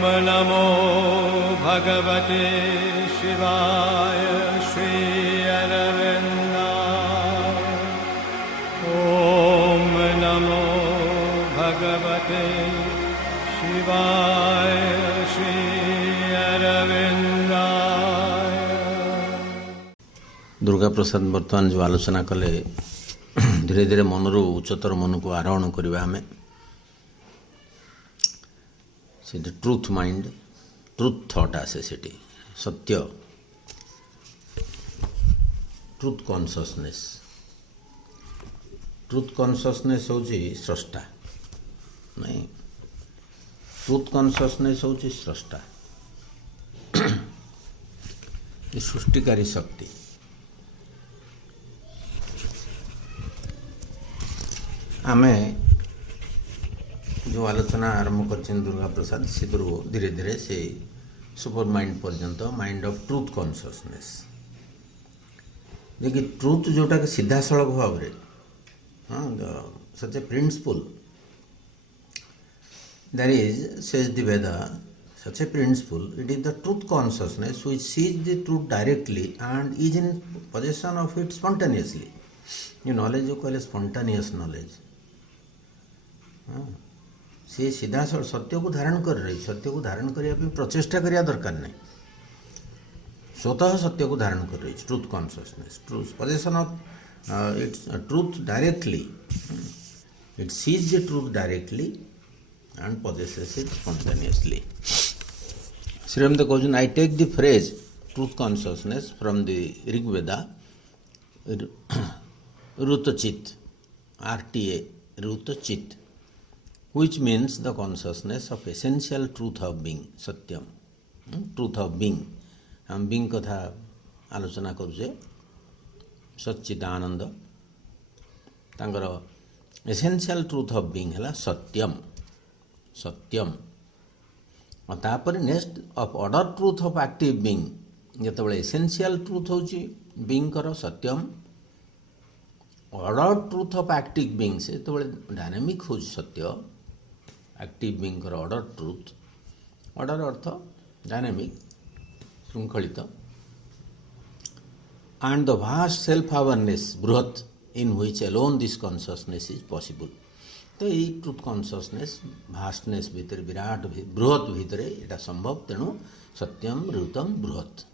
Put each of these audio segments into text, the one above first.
नमो भगवते शिवाय श्री अरविन्दाय। ॐ नमो भगवते शिवाय श्री अरविन्दाय। दुर्गा प्रसाद बर्तमान जो आलोचना कले धीरे धीरे मनर उच्चतर मन को आरोहण करवा आम से ट्रुथ माइंड ट्रुथ थॉट आसे से सत्य ट्रुथ कॉन्शसनेस हूँ स्रष्टा नहीं ट्रुथ कॉन्शसनेस हूँ स्रष्टा सृष्टिकारी शक्ति आमे जो आलोचना आरंभ कर दुर्गा प्रसाद से धीरे धीरे से सुपर माइंड पर्यंत माइंड ऑफ ट्रुथ कॉन्शसनेस देखिए ट्रुथ जोटा कि सीधा सड़क भाव में हाँ such a principle that is says the Veda such a principle it is the truth consciousness which sees the truth directly and is in possession of it spontaneously ये knowledge जो कहले स्पॉन्टानियस नॉलेज हाँ सी सीधा सत्य को धारण कर रही सत्य को धारण करने प्रचेषा करिया दरकार नहीं स्वतः सत्य को धारण कर रही truth consciousness truth possession of its truth directly it sees the truth directly and possesses it spontaneously श्रीमद कहते I take the phrase truth consciousness from the Rigveda रुतचित RTA रुतचित which means the consciousness of essential truth of being satyam truth of being हम being कथा आलोचना करुचे सच्चिदानंद तांकर essential truth of being है सत्यम सत्यम और तापर next of order truth of active being जिते एसेंशियल ट्रुथ हूँ बीइंग कर सत्यम order truth of active being से तो डायनामिक हूँ सत्य एक्टिव बीइंग कर ऑर्डर ट्रुथ ऑर्डर अर्थ डायनामिक श्रृंखलित and the vast self awareness बृहत in which alone this consciousness is possible तो ये ट्रुथ कॉन्शसनेस भास्टनेस भितर विराट बृहत भितर यहाँ संभव तेणु सत्यम ऋतम बृहत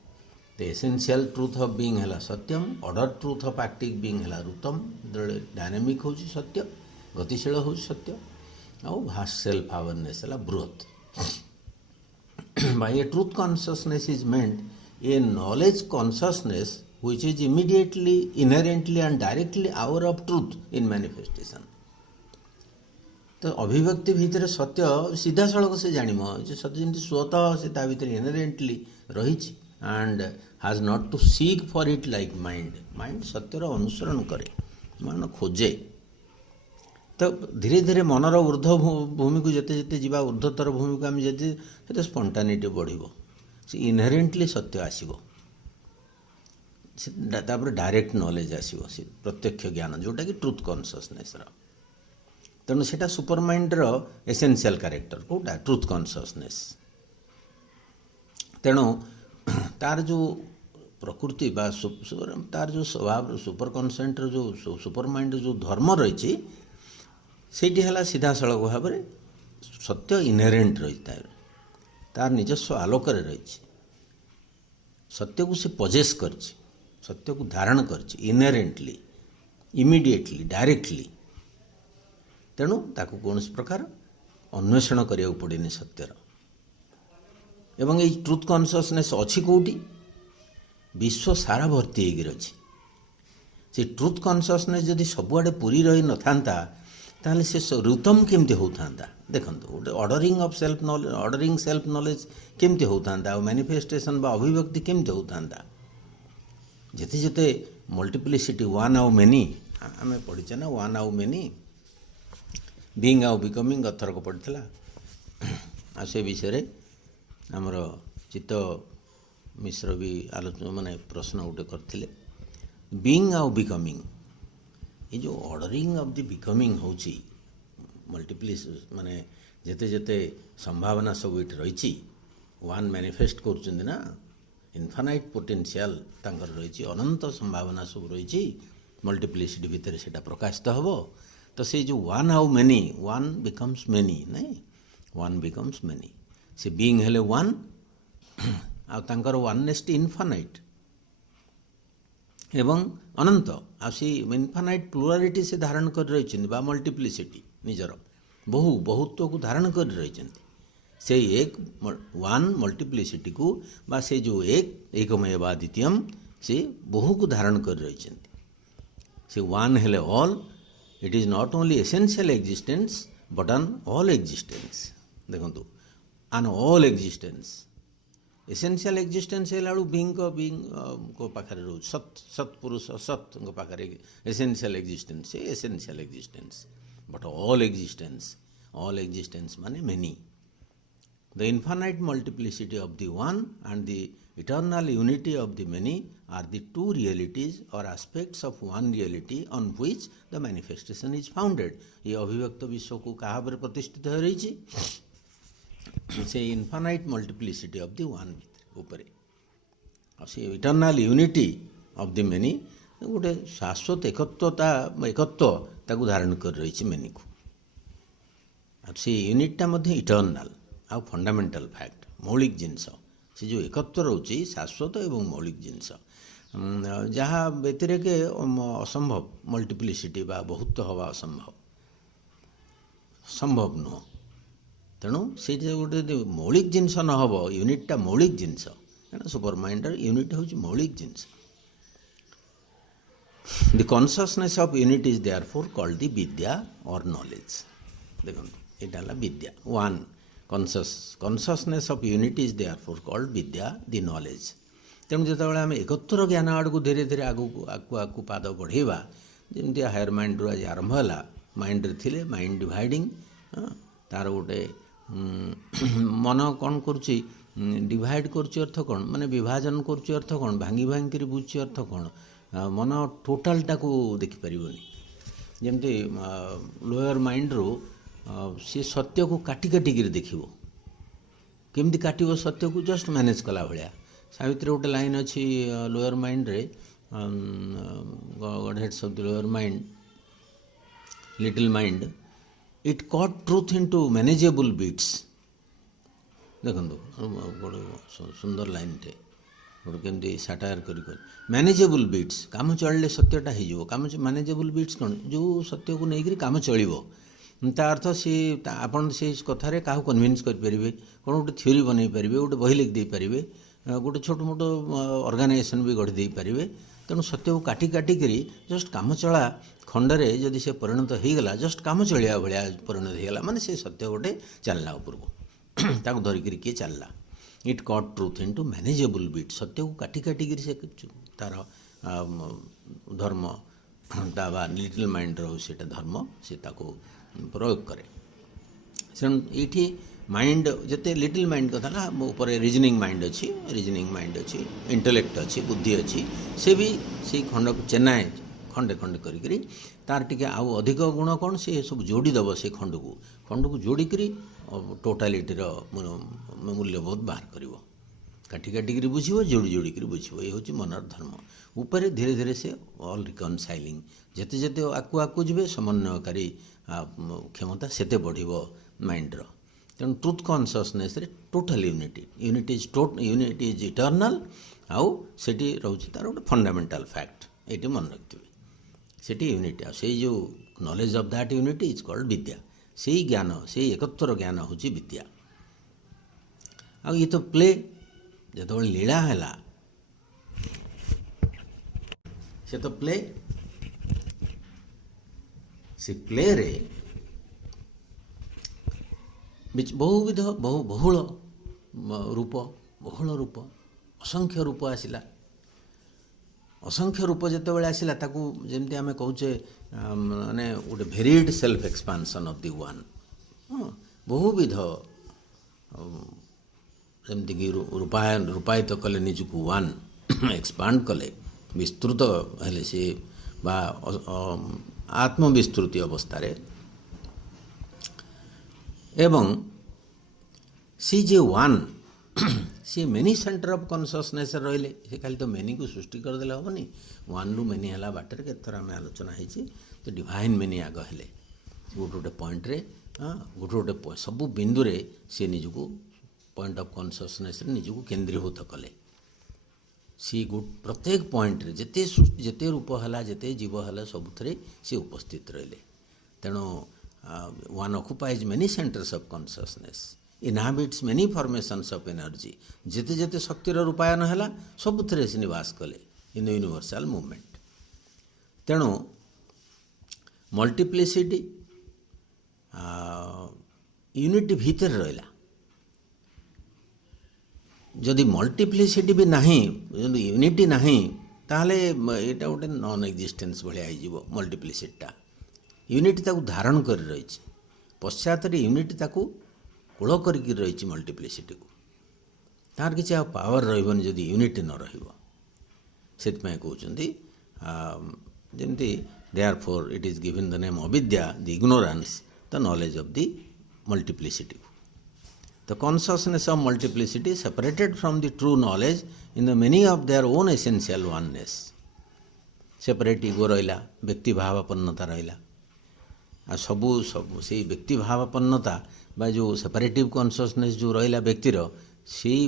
तो एसेंशियल ट्रुथ ऑफ बीइंग है सत्यम order truth of active being है ऋतम डायनामिक हूँ सत्य गतिशील हूँ सत्य और भास्ट सेल्फ अवेयरनेस है बृहत by a truth consciousness is meant a knowledge consciousness which is immediately inherently and directly aware of truth in manifestation तो अभिव्यक्ति भितर सत्य सीधा सड़क से जानिम सत्य जमी स्वतः से भीतर इनहेरेंटली रही and has not to seek for it like mind mind सत्यर अनुसरण करे मान खोजे तो धीरे धीरे मनर ऊर्ध भूमि को जिते जिते जा ऊर्धतर भूमि को आम जिते स्पंटानिटी बढ़ से इनहेरेंटली सत्य आसो डायरेक्ट नॉलेज आसो से प्रत्यक्ष ज्ञान जोटा कि ट्रुथ कॉन्शसनेस तेणु से सुपर माइंड रो एसेंशियल कैरेक्टर कौटा ट्रुथ कॉन्शसनेस तेणु तार जो प्रकृति बा तार जो स्वभाव सुपर कॉन्सेंट्र जो सुपर माइंड जो धर्म रही से सीधा सड़क भाव में सत्य इनहेरेंट रही तार निजस्व आलोक रही सत्य को से पजेस कर सत्य को धारण कर इनहेरेंटली इमीडिएटली डायरेक्टली तेणु ताकू कौन प्रकार अन्वेषण करिया पड़ेनि सत्यर एवं ये ट्रुथ कॉन्शसनेस अच्छी कौटी विश्व सारा भर्ती होकर अच्छी से ट्रुथ कॉन्शसनेस जदि सबुआड़े पूरी रही न था ताले से ऋतम केमती होता देखो गोटे ordering of self knowledge ordering self knowledge केमती होता मैनिफेस्टेशन बा अभिव्यक्ति केमती होता जिते जिते मल्टीप्लिसिटी वन आउ मेनी आम पढ़ीचे ना वन आउ मेनी बीइंग आउ बिकमिंग अथरक पड़ता आ से विषय आमर चित्त मिश्र भी आलोचना माने प्रश्न गोटे करते बीइंग आउ बिकमिंग ये जो ऑर्डरिंग ऑफ द बिकमिंग होची मल्टीप्लिस माने ଯେତେ ଯେତେ ସମ୍ଭାବନା ସବୁ ଏଠି ରହିଛି ୱାନ୍ ମ୍ୟାନିଫେଷ୍ଟ କରୁଛନ୍ତି ନା ଇନଫାନାଇଟ୍ ପୋଟେନ୍ସିଆଲ୍ ତାଙ୍କର ରହିଛି ଅନନ୍ତ ସମ୍ଭାବନା ସବୁ ରହିଛି ମଲ୍ଟିପ୍ଲିସିଟି ଭିତରେ ସେଇଟା ପ୍ରକାଶିତ ହେବ ତ ସେଇ ଯେଉଁ ୱାନ୍ ଆଉ ମେନି ୱାନ୍ ବିକମ୍ସ ମେନି ନାଇଁ ୱାନ୍ ବିକମ୍ସ ମେନି ସେ ବିଇଂ ହେଲେ ୱାନ୍ ଆଉ ତାଙ୍କର ୱାନ୍ନେସ୍ଟି ଇନଫାନାଇଟ୍ ଏବଂ ଅନନ୍ତ ଆଉ ସେଇ ଇନଫାନାଇଟ୍ ପ୍ଲୁରାଲିଟି ସେ ଧାରଣ କରି ରହିଛନ୍ତି ବା ମଲ୍ଟିପ୍ଲିସିଟି ନିଜର ବହୁତ୍ୱକୁ ଧାରଣ କରି ରହିଛନ୍ତି ସେଇ ଏକ ୱାନ୍ ମଲ୍ଟିପ୍ଲିସିଟିକୁ ବା ସେଇ ଯେଉଁ ଏକମୟ ବା ଦ୍ୱିତୀୟମ୍ ସେ ବହୁକୁ ଧାରଣ କରି ରହିଛନ୍ତି ସେ ୱାନ୍ ହେଲେ all it is not only essential existence but an all existence ଦେଖନ୍ତୁ an all existence essential existence ହେଲା ବେଳୁ ବିଙ୍କ ପାଖରେ ରହୁଛି ସତ୍ପୁରୁଷ ସତ୍ଙ୍କ ପାଖରେ ଏସେନ୍ସିଆଲ୍ ଏକ୍ଜିଷ୍ଟେନ୍ସ ସେ essential existence but all existence ମାନେ many The infinite multiplicity of the one and the eternal unity of the many are the two realities or aspects of one reality on which the manifestation is founded. ये अभिव्यक्त विश्व को कहाँ पर प्रतिष्ठित हो रही से infinite multiplicity of the one ऊपर और से eternal unity of the many गोटे शाश्वत एकत्व ताकू धारण कर रही मेनी को और से यूनिटा मध्य इटर्नाल आ फंडामेंटल फैक्ट मौलिक जिनस से जो एकत्व रोचे शाश्वत एवं मौलिक जिनस जहाँ व्यतिरेक असंभव मल्टीप्लिसिटी बा बहुत हवा संभव नुह तेणु से गोटे मौलिक जिनस न हम यूनिटा मौलिक जिनस सुपर माइंडर यूनिट हूँ मौलिक जिनस the consciousness of unit is therefore called the vidya और नॉलेज देखो यहाँ विद्या one consciousness of unit is therefore called vidya the knowledge तेणु जो आम एकत्र ज्ञान आड़ को धीरे धीरे आगू पाद बढ़ेवा जमी हायर माइंड रू आज आरंभ है माइंड थे माइंड डिवाइडिंग तार गोटे मन कौन करुच्ची डिवाइड करुच्ची अर्थ कौन माने विभाजन करुच्ची अर्थ कौन भांगी भांगी बुझी अर्थ कौन मन टोटालटा को देखिपर जमी लोअर माइंड रू सी सत्य को काटी काटिक देखिब केमती काटो सत्य को जस्ट मैनेज कला भाया सावित्री गोटे लाइन अच्छी लोअर माइंड रे god heads of the lower mind little mind it cut truth into manageable bits देखो गोटे सुंदर लाइन टे गोटे केमती साटायर कर मैनेजेबल बीट्स काम चलिए सत्यटा हो काम मैनेजेबल बीट्स कौन जो सत्य को लेकर काम चलो ता अर्थ सी आपन से कथार क्या कन्विन्स करेंगे कौन गोटे थ्योरी बनई पारे गोटे बही लिखिदे पारे गोटे छोट मोट ऑर्गेनाइजेशन भी गढ़ी पारे तेणु सत्य को काटी काटिक जस्ट काम चला खंडरे जदि से परिणत हो गला जस्ट काम चलिया भाया परिणत हो गला माने से सत्य गोटे चलना उपरको ताको धरिक किए चलला it cut truth into manageable bit सत्य को काटी काटिक से तार धर्म ता लिटिल माइंड रो से धर्म से ताको प्रयोग करे तेणु ये माइंड जिते लिटिल माइंड कथा ना ऊपर रिजनिंग माइंड अच्छी इंटेलेक्ट अच्छी बुद्धि अच्छी से भी से खंड को चेन्नाए खंडे खंडे करी तार टिके आउ अधिक गुण कौन से सब जोड़ीदेव से खंड को जोड़िक टोटालिटीर मूल्यबोध बाहर कर काटी काटिक बुझ जोड़ी जोड़िक बुझ ये हूँ मनर धर्म ऊपर धीरे धीरे से ऑल रिकनसाइलिंग जिते जिते आकू जी समन्वयकारी क्षमता सेते बढ़ माइंड रो तेणु ट्रुथ कॉन्शियसनेस रे टोटल यूनिट इज इटर्नाल आउ सेठी रोचे तार गोटे फंडामेंटल फैक्ट ये मन रखिए सेठी यूनिट से जो knowledge of that unit is called vidya से ज्ञान से एकत्र ज्ञान हूँ विद्या आ ये तो प्ले जो लीला है से तो प्ले से प्ले रे बहुविध बहुल रूप असंख्य रूप आसला असंख्य रूप जिते बड़े आसला ताकू जमती आम कहे माने गोटे varied self expansion of the one बहुविध जमती कि रूपायित कले निजक वन एक्सपांड कले विस्तृत हेले से बा आत्मविस्तृति अवस्था ଏବଂ ସି ଯେ one C many centre of consciousness ରହିଲେ। ସେ ଖାଲି ତ ମେନିକୁ ସୃଷ୍ଟି କରିଦେଲେ ହେବନି। ୱାନ୍ରୁ ମେନି ହେଲା ବାଟରେ କେତେଥର ଆମେ ଆଲୋଚନା ହେଇଛି। ତ ଡିଭାଇନ୍ ମେନି ଆଗ ହେଲେ ଗୋଟେ ଗୋଟେ ପଏଣ୍ଟରେ, ଗୋଟେ ଗୋଟେ ସବୁ ବିନ୍ଦୁରେ ସେ ନିଜକୁ ପଏଣ୍ଟ ଅଫ୍ କନସିୟସନେସ୍ରେ ନିଜକୁ କେନ୍ଦ୍ରୀଭୂତ କଲେ। ସି ପ୍ରତ୍ୟେକ ପଏଣ୍ଟରେ ଯେତେ ରୂପ ହେଲା, ଯେତେ ଜୀବ ହେଲା, ସବୁଥିରେ ସେ ଉପସ୍ଥିତ ରହିଲେ। ତେଣୁ one occupies many centres of consciousness, inhabits many formations of energy. ଯେତେ ଯେତେ ଶକ୍ତିର ରୂପାୟନ ହେଲା ସବୁଥିରେ ସେ ନିବାସ କଲେ ଇନ୍ ଦ ୟୁନିଭର୍ସାଲ ମୁଭମେଣ୍ଟ। ତେଣୁ ମଲ୍ଟିପ୍ଲିସିଟି ୟୁନିଟି ଭିତରେ ରହିଲା। ଯଦି ମଲ୍ଟିପ୍ଲିସିଟି ବି ନାହିଁ, ଯଦି ୟୁନିଟି ନାହିଁ, ତାହେଲେ ଏଇଟା ଗୋଟେ ନନ୍ ଏକ୍ଜିଷ୍ଟେନ୍ସ ଭଳିଆ ହେଇଯିବ ମଲ୍ଟିପ୍ଲିସିଟିଟା। ୟୁନିଟି ତାକୁ ଧାରଣ କରି ରହିଛି, ପଶ୍ଚାତରେ ୟୁନିଟି ତାକୁ କୂଳ କରିକି ରହିଛି ମଲ୍ଟିପ୍ଲିସିଟିକୁ। ତାହାର କିଛି ଆଉ ପାୱାର ରହିବନି ଯଦି ୟୁନିଟି ନ ରହିବ। ସେଥିପାଇଁ କହୁଛନ୍ତି ଯେମିତି therefore it is given the name avidya, the ignorance, the knowledge of the multiplicity. The consciousness of multiplicity separated from the true knowledge in the meaning of their own essential oneness. Separate ego ରହିଲା, ବ୍ୟକ୍ତି ଭାବାପନ୍ନତା ରହିଲା। ଆଉ ସବୁ ସେଇ ବ୍ୟକ୍ତି ଭାବାପନ୍ନତା ବା ଯେଉଁ ସେପାରେଟିଭ୍ consciousness ଯେଉଁ ରହିଲା ବ୍ୟକ୍ତିର, ସେଇ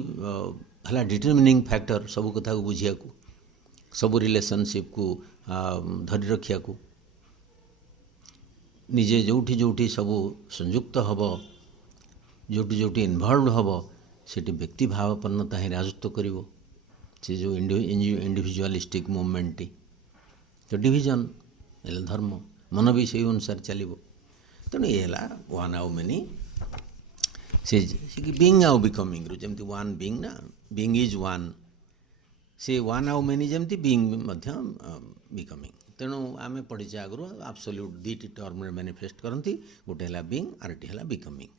ହେଲା ଡିଟରମିନିଂ ଫ୍ୟାକ୍ଟର ସବୁ କଥାକୁ ବୁଝିବାକୁ, ସବୁ ରିଲେସନସିପ୍କୁ ଧରି ରଖିବାକୁ। ନିଜେ ଯେଉଁଠି ସବୁ ସଂଯୁକ୍ତ ହେବ, ଯେଉଁଠି ଇନଭଲ୍ଭ ହେବ, ସେଠି ବ୍ୟକ୍ତି ଭାବାପନ୍ନତା ହିଁ ରାଜତ୍ୱ କରିବ। ସେ ଯେଉଁ ଇଣ୍ଡିଭିଜୁଆଲିଷ୍ଟିକ୍ ମୁଭମେଣ୍ଟଟି, ତ ଡିଭିଜନ୍ ହେଲେ ଧର୍ମ, ମନ ବି ସେଇ ଅନୁସାରେ ଚାଲିବ। ତେଣୁ ଏ ହେଲା ୱାନ୍ ଆଉ ମେନି। ସେ ବିଙ୍ଗ ଆଉ ବିକମିଂରୁ ଯେମିତି ୱାନ୍ ବିଙ୍ଗ ନା, ବିଙ୍ଗ ଇଜ୍ ୱାନ୍, ସେ ୱାନ୍ ଆଉ ମେନି ଯେମିତି ବିଙ୍ଗ ମଧ୍ୟ ବିକମିଂ। ତେଣୁ ଆମେ ପଢ଼ିଛେ ଆଗରୁ ଆବସଲ୍ୟୁଟ୍ ଦୁଇଟି ଟର୍ମରେ ମ୍ୟାନିଫେଷ୍ଟ କରନ୍ତି, ଗୋଟେ ହେଲା ବିଙ୍ଗ, ଆରଟି ହେଲା ବିକମିଂ।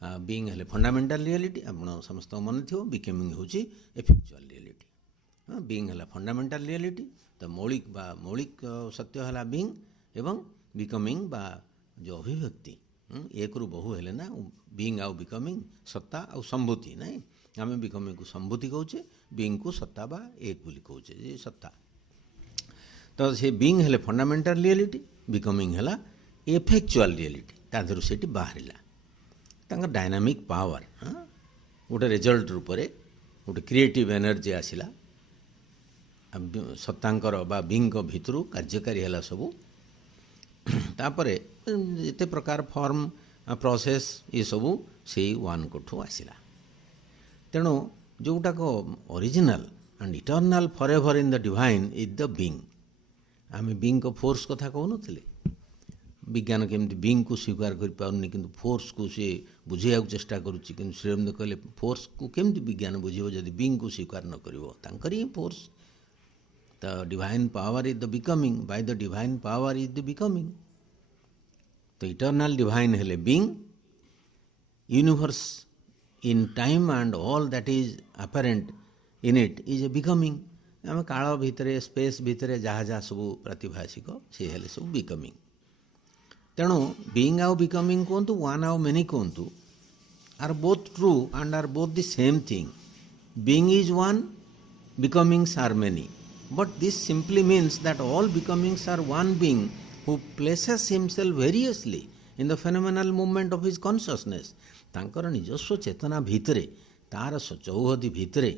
ବିଙ୍ଗ ହେଲେ ଫଣ୍ଡାମେଣ୍ଟାଲ ରିଆଲିଟି, ଆପଣ ସମସ୍ତଙ୍କ ମନେ ଥିବ। ବିକମିଂ ହେଉଛି ଏଫେକ୍ଚୁଆଲ ରିଆଲିଟି। ବିଙ୍ଗ ହେଲା ଫଣ୍ଡାମେଣ୍ଟାଲ ରିଆଲିଟି, ତ ମୌଳିକ ସତ୍ୟ ହେଲା ବିଙ୍ଗ, ଏବଂ ବିକମିଂ ବା ଯେଉଁ ଅଭିବ୍ୟକ୍ତି, ଏକରୁ ବହୁ ହେଲେ ନା ବିଙ୍ଗ ଆଉ ବିକମିଂ, ସତ୍ତା ଆଉ ସମ୍ଭୂତି। ନାଇଁ, ଆମେ ବିକମିଂକୁ ସମ୍ଭୂତି କହୁଛେ, ବିଙ୍ଗକୁ ସତ୍ତା ବା ଏକ ବୋଲି କହୁଛେ, ଯେ ସତ୍ତା। ତ ସେ ବିଙ୍ଗ ହେଲେ ଫଣ୍ଡାମେଣ୍ଟାଲ ରିଆଲିଟି, ବିକମିଂ ହେଲା ଏଫେକ୍ଚୁଆଲ ରିଆଲିଟି। ତା ଦେହରୁ ସେଠି ବାହାରିଲା ତାଙ୍କ ଡାଇନାମିକ୍ ପାୱାର, ଗୋଟେ ରେଜଲ୍ଟ ରୂପରେ ଗୋଟେ କ୍ରିଏଟିଭ୍ ଏନର୍ଜି ଆସିଲା ସତ୍ତାଙ୍କର ବା ବିଙ୍ଗଙ୍କ ଭିତରୁ କାର୍ଯ୍ୟକାରୀ ହେଲା ସବୁ। ତାପରେ ଯେତେ ପ୍ରକାର ଫର୍ମ, ପ୍ରୋସେସ୍, ଏସବୁ ସେଇ ୱାନ୍ଙ୍କଠୁ ଆସିଲା। ତେଣୁ ଯେଉଁଟାକ original and eternal for ever in the divine is the being. ଆମେ ବିଙ୍ଗଙ୍କ ଫୋର୍ସ କଥା କହୁନଥିଲେ। ବିଜ୍ଞାନ କେମିତି ବିଙ୍ଗକୁ ସ୍ୱୀକାର କରିପାରୁନି, କିନ୍ତୁ ଫୋର୍ସକୁ ସେ ବୁଝେଇବାକୁ ଚେଷ୍ଟା କରୁଛି। କିନ୍ତୁ ଶ୍ରୀଅରବିନ୍ଦ କହିଲେ ଫୋର୍ସକୁ କେମିତି ବିଜ୍ଞାନ ବୁଝିବ ଯଦି ବିଙ୍ଗକୁ ସ୍ୱୀକାର ନ କରିବ? ତାଙ୍କରି ହିଁ force. The divine power is the becoming, by the divine power is the becoming. ତ ଇଟର୍ନାଲ୍ ଡିଭାଇନ୍ ହେଲେ being, universe in time and all that is apparent in it is a becoming. ଆମେ କାଳ ଭିତରେ, ସ୍ପେସ୍ ଭିତରେ ଯାହା ଯାହା ସବୁ ପ୍ରାତିଭାଷିକ, ସେ ହେଲେ ସବୁ ବିକମିଂ। ତେଣୁ ବିଙ୍ଗ ଆଉ ବିକମିଂ କୁହନ୍ତୁ, ୱାନ୍ ଆଉ ମେନି କୁହନ୍ତୁ, are both true and are both the same thing. Being is one, becomings are many, but this simply means that all becomings are one being who places himself variously in the phenomenal movement of his consciousness। ତାଙ୍କର ନିଜସ୍ୱ ଚେତନା ଭିତରେ, ତାର ଚୌହଦି ଭିତରେ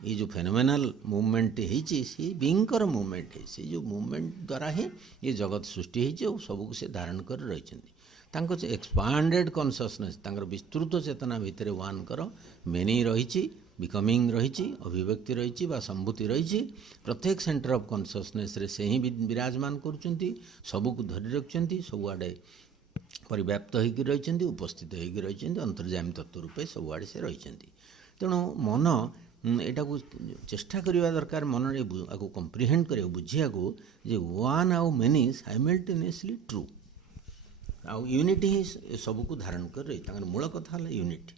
ये जो फेनोमेनाल movement ହେଇଛି ସେ ବିଙ୍କର movement ହେଇଛି। ସେ ଯେଉଁ ମୁଭମେଣ୍ଟ ଦ୍ୱାରା ହିଁ ଏ ଜଗତ ସୃଷ୍ଟି ହେଇଛି ଆଉ ସବୁକୁ ସେ ଧାରଣ କରି ରହିଛନ୍ତି। ତାଙ୍କ ଏକ୍ସପାଣ୍ଡେଡ଼ କନସିୟସନେସ୍, ତାଙ୍କର ବିସ୍ତୃତ ଚେତନା ଭିତରେ ୱାନ୍ଙ୍କର ମେନି ରହିଛି, ବିକମିଂ ରହିଛି, ଅଭିବ୍ୟକ୍ତି ରହିଛି ବା ସମ୍ଭୂତି ରହିଛି। ପ୍ରତ୍ୟେକ ସେଣ୍ଟର ଅଫ୍ କନସିୟସନେସ୍ରେ ସେ ହିଁ ବିରାଜମାନ କରୁଛନ୍ତି, ସବୁକୁ ଧରି ରଖିଛନ୍ତି, ସବୁଆଡ଼େ ପରିବ୍ୟାପ୍ତ ହୋଇକି ରହିଛନ୍ତି, ଉପସ୍ଥିତ ହୋଇକି ରହିଛନ୍ତି, ଅନ୍ତର୍ଯାମୀ ତତ୍ତ୍ୱ ରୂପେ ସବୁଆଡ଼େ ସେ ରହିଛନ୍ତି। ତେଣୁ ମନ ଏଟାକୁ ଚେଷ୍ଟା କରିବା ଦରକାର, ମନରେ ଆକୁ କମ୍ପ୍ରିହେଣ୍ଡ କରିବାକୁ, ବୁଝିବାକୁ ଯେ ୱାନ୍ ଆଉ ମେନି ସାଇମଲ୍ଟେନିୟସଲି ଟ୍ରୁ, ଆଉ ୟୁନିଟି ହିଁ ସବୁକୁ ଧାରଣ କରି ରହି। ତାଙ୍କର ମୂଳ କଥା ହେଲା ୟୁନିଟି।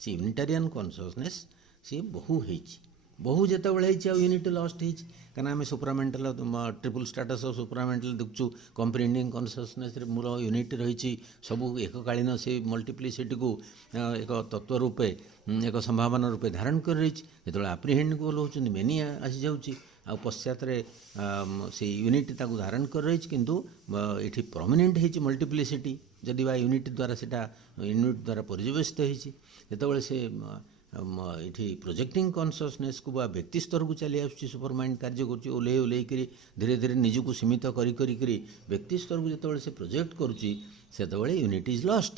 ସେ ୟୁନିଟାରିଆନ୍ କନସିୟସନେସ୍ ସିଏ ବହୁ ହେଇଛି, ବହୁ ଯେତେବେଳେ ହେଇଛି ଆଉ ୟୁନିଟି ଲଷ୍ଟ ହେଇଛି କାରଣ ଆମେ ସୁପ୍ରାମେଣ୍ଟାଲ ଟ୍ରିପୁଲ୍ ଷ୍ଟାଟସ୍ ଅଫ୍ ସୁପ୍ରାମେଣ୍ଟାଲ ଦେଖୁଛୁ କମ୍ପ୍ରିହେଣ୍ଡିଂ କନସିୟସନେସ୍ରେ ମୂଳ ୟୁନିଟ୍ ରହିଛି ସବୁ ଏକକାଳୀନ ସେ ମଲ୍ଟିପ୍ଲିସିଟିକୁ ଏକ ତତ୍ତ୍ୱ ରୂପେ ଏକ ସମ୍ଭାବନା ରୂପେ ଧାରଣ କରି ରହିଛି। ଯେତେବେଳେ ଆପ୍ରିହେଣ୍ଡକୁ ଓହ୍ଲାଉଛନ୍ତି ମେନି ଆସିଯାଉଛି ଆଉ ପଶ୍ଚାତରେ ସେଇ ୟୁନିଟ୍ ତାକୁ ଧାରଣ କରି ରହିଛି କିନ୍ତୁ ଏଠି ପ୍ରମିନେଣ୍ଟ ହେଇଛି ମଲ୍ଟିପ୍ଲିସିଟି ଯଦି ବା ୟୁନିଟ୍ ଦ୍ୱାରା ସେଇଟା ୟୁନିଟ୍ ଦ୍ୱାରା ପର୍ଯ୍ୟବେସିତ ହେଇଛି। ଯେତେବେଳେ ସେ ଏଠି ପ୍ରୋଜେକ୍ଟିଂ କନସିୟସନେସ୍କୁ ବା ବ୍ୟକ୍ତି ସ୍ତରକୁ ଚାଲି ଆସୁଛି ସୁପର ମାଇଣ୍ଡ କାର୍ଯ୍ୟ କରୁଛି ଓହ୍ଲେଇକରି ଧୀରେ ଧୀରେ ନିଜକୁ ସୀମିତ କରିକରି ବ୍ୟକ୍ତି ସ୍ତରକୁ ଯେତେବେଳେ ସେ ପ୍ରୋଜେକ୍ଟ କରୁଛି ସେତେବେଳେ ୟୁନିଟ୍ ଇଜ୍ ଲଷ୍ଟ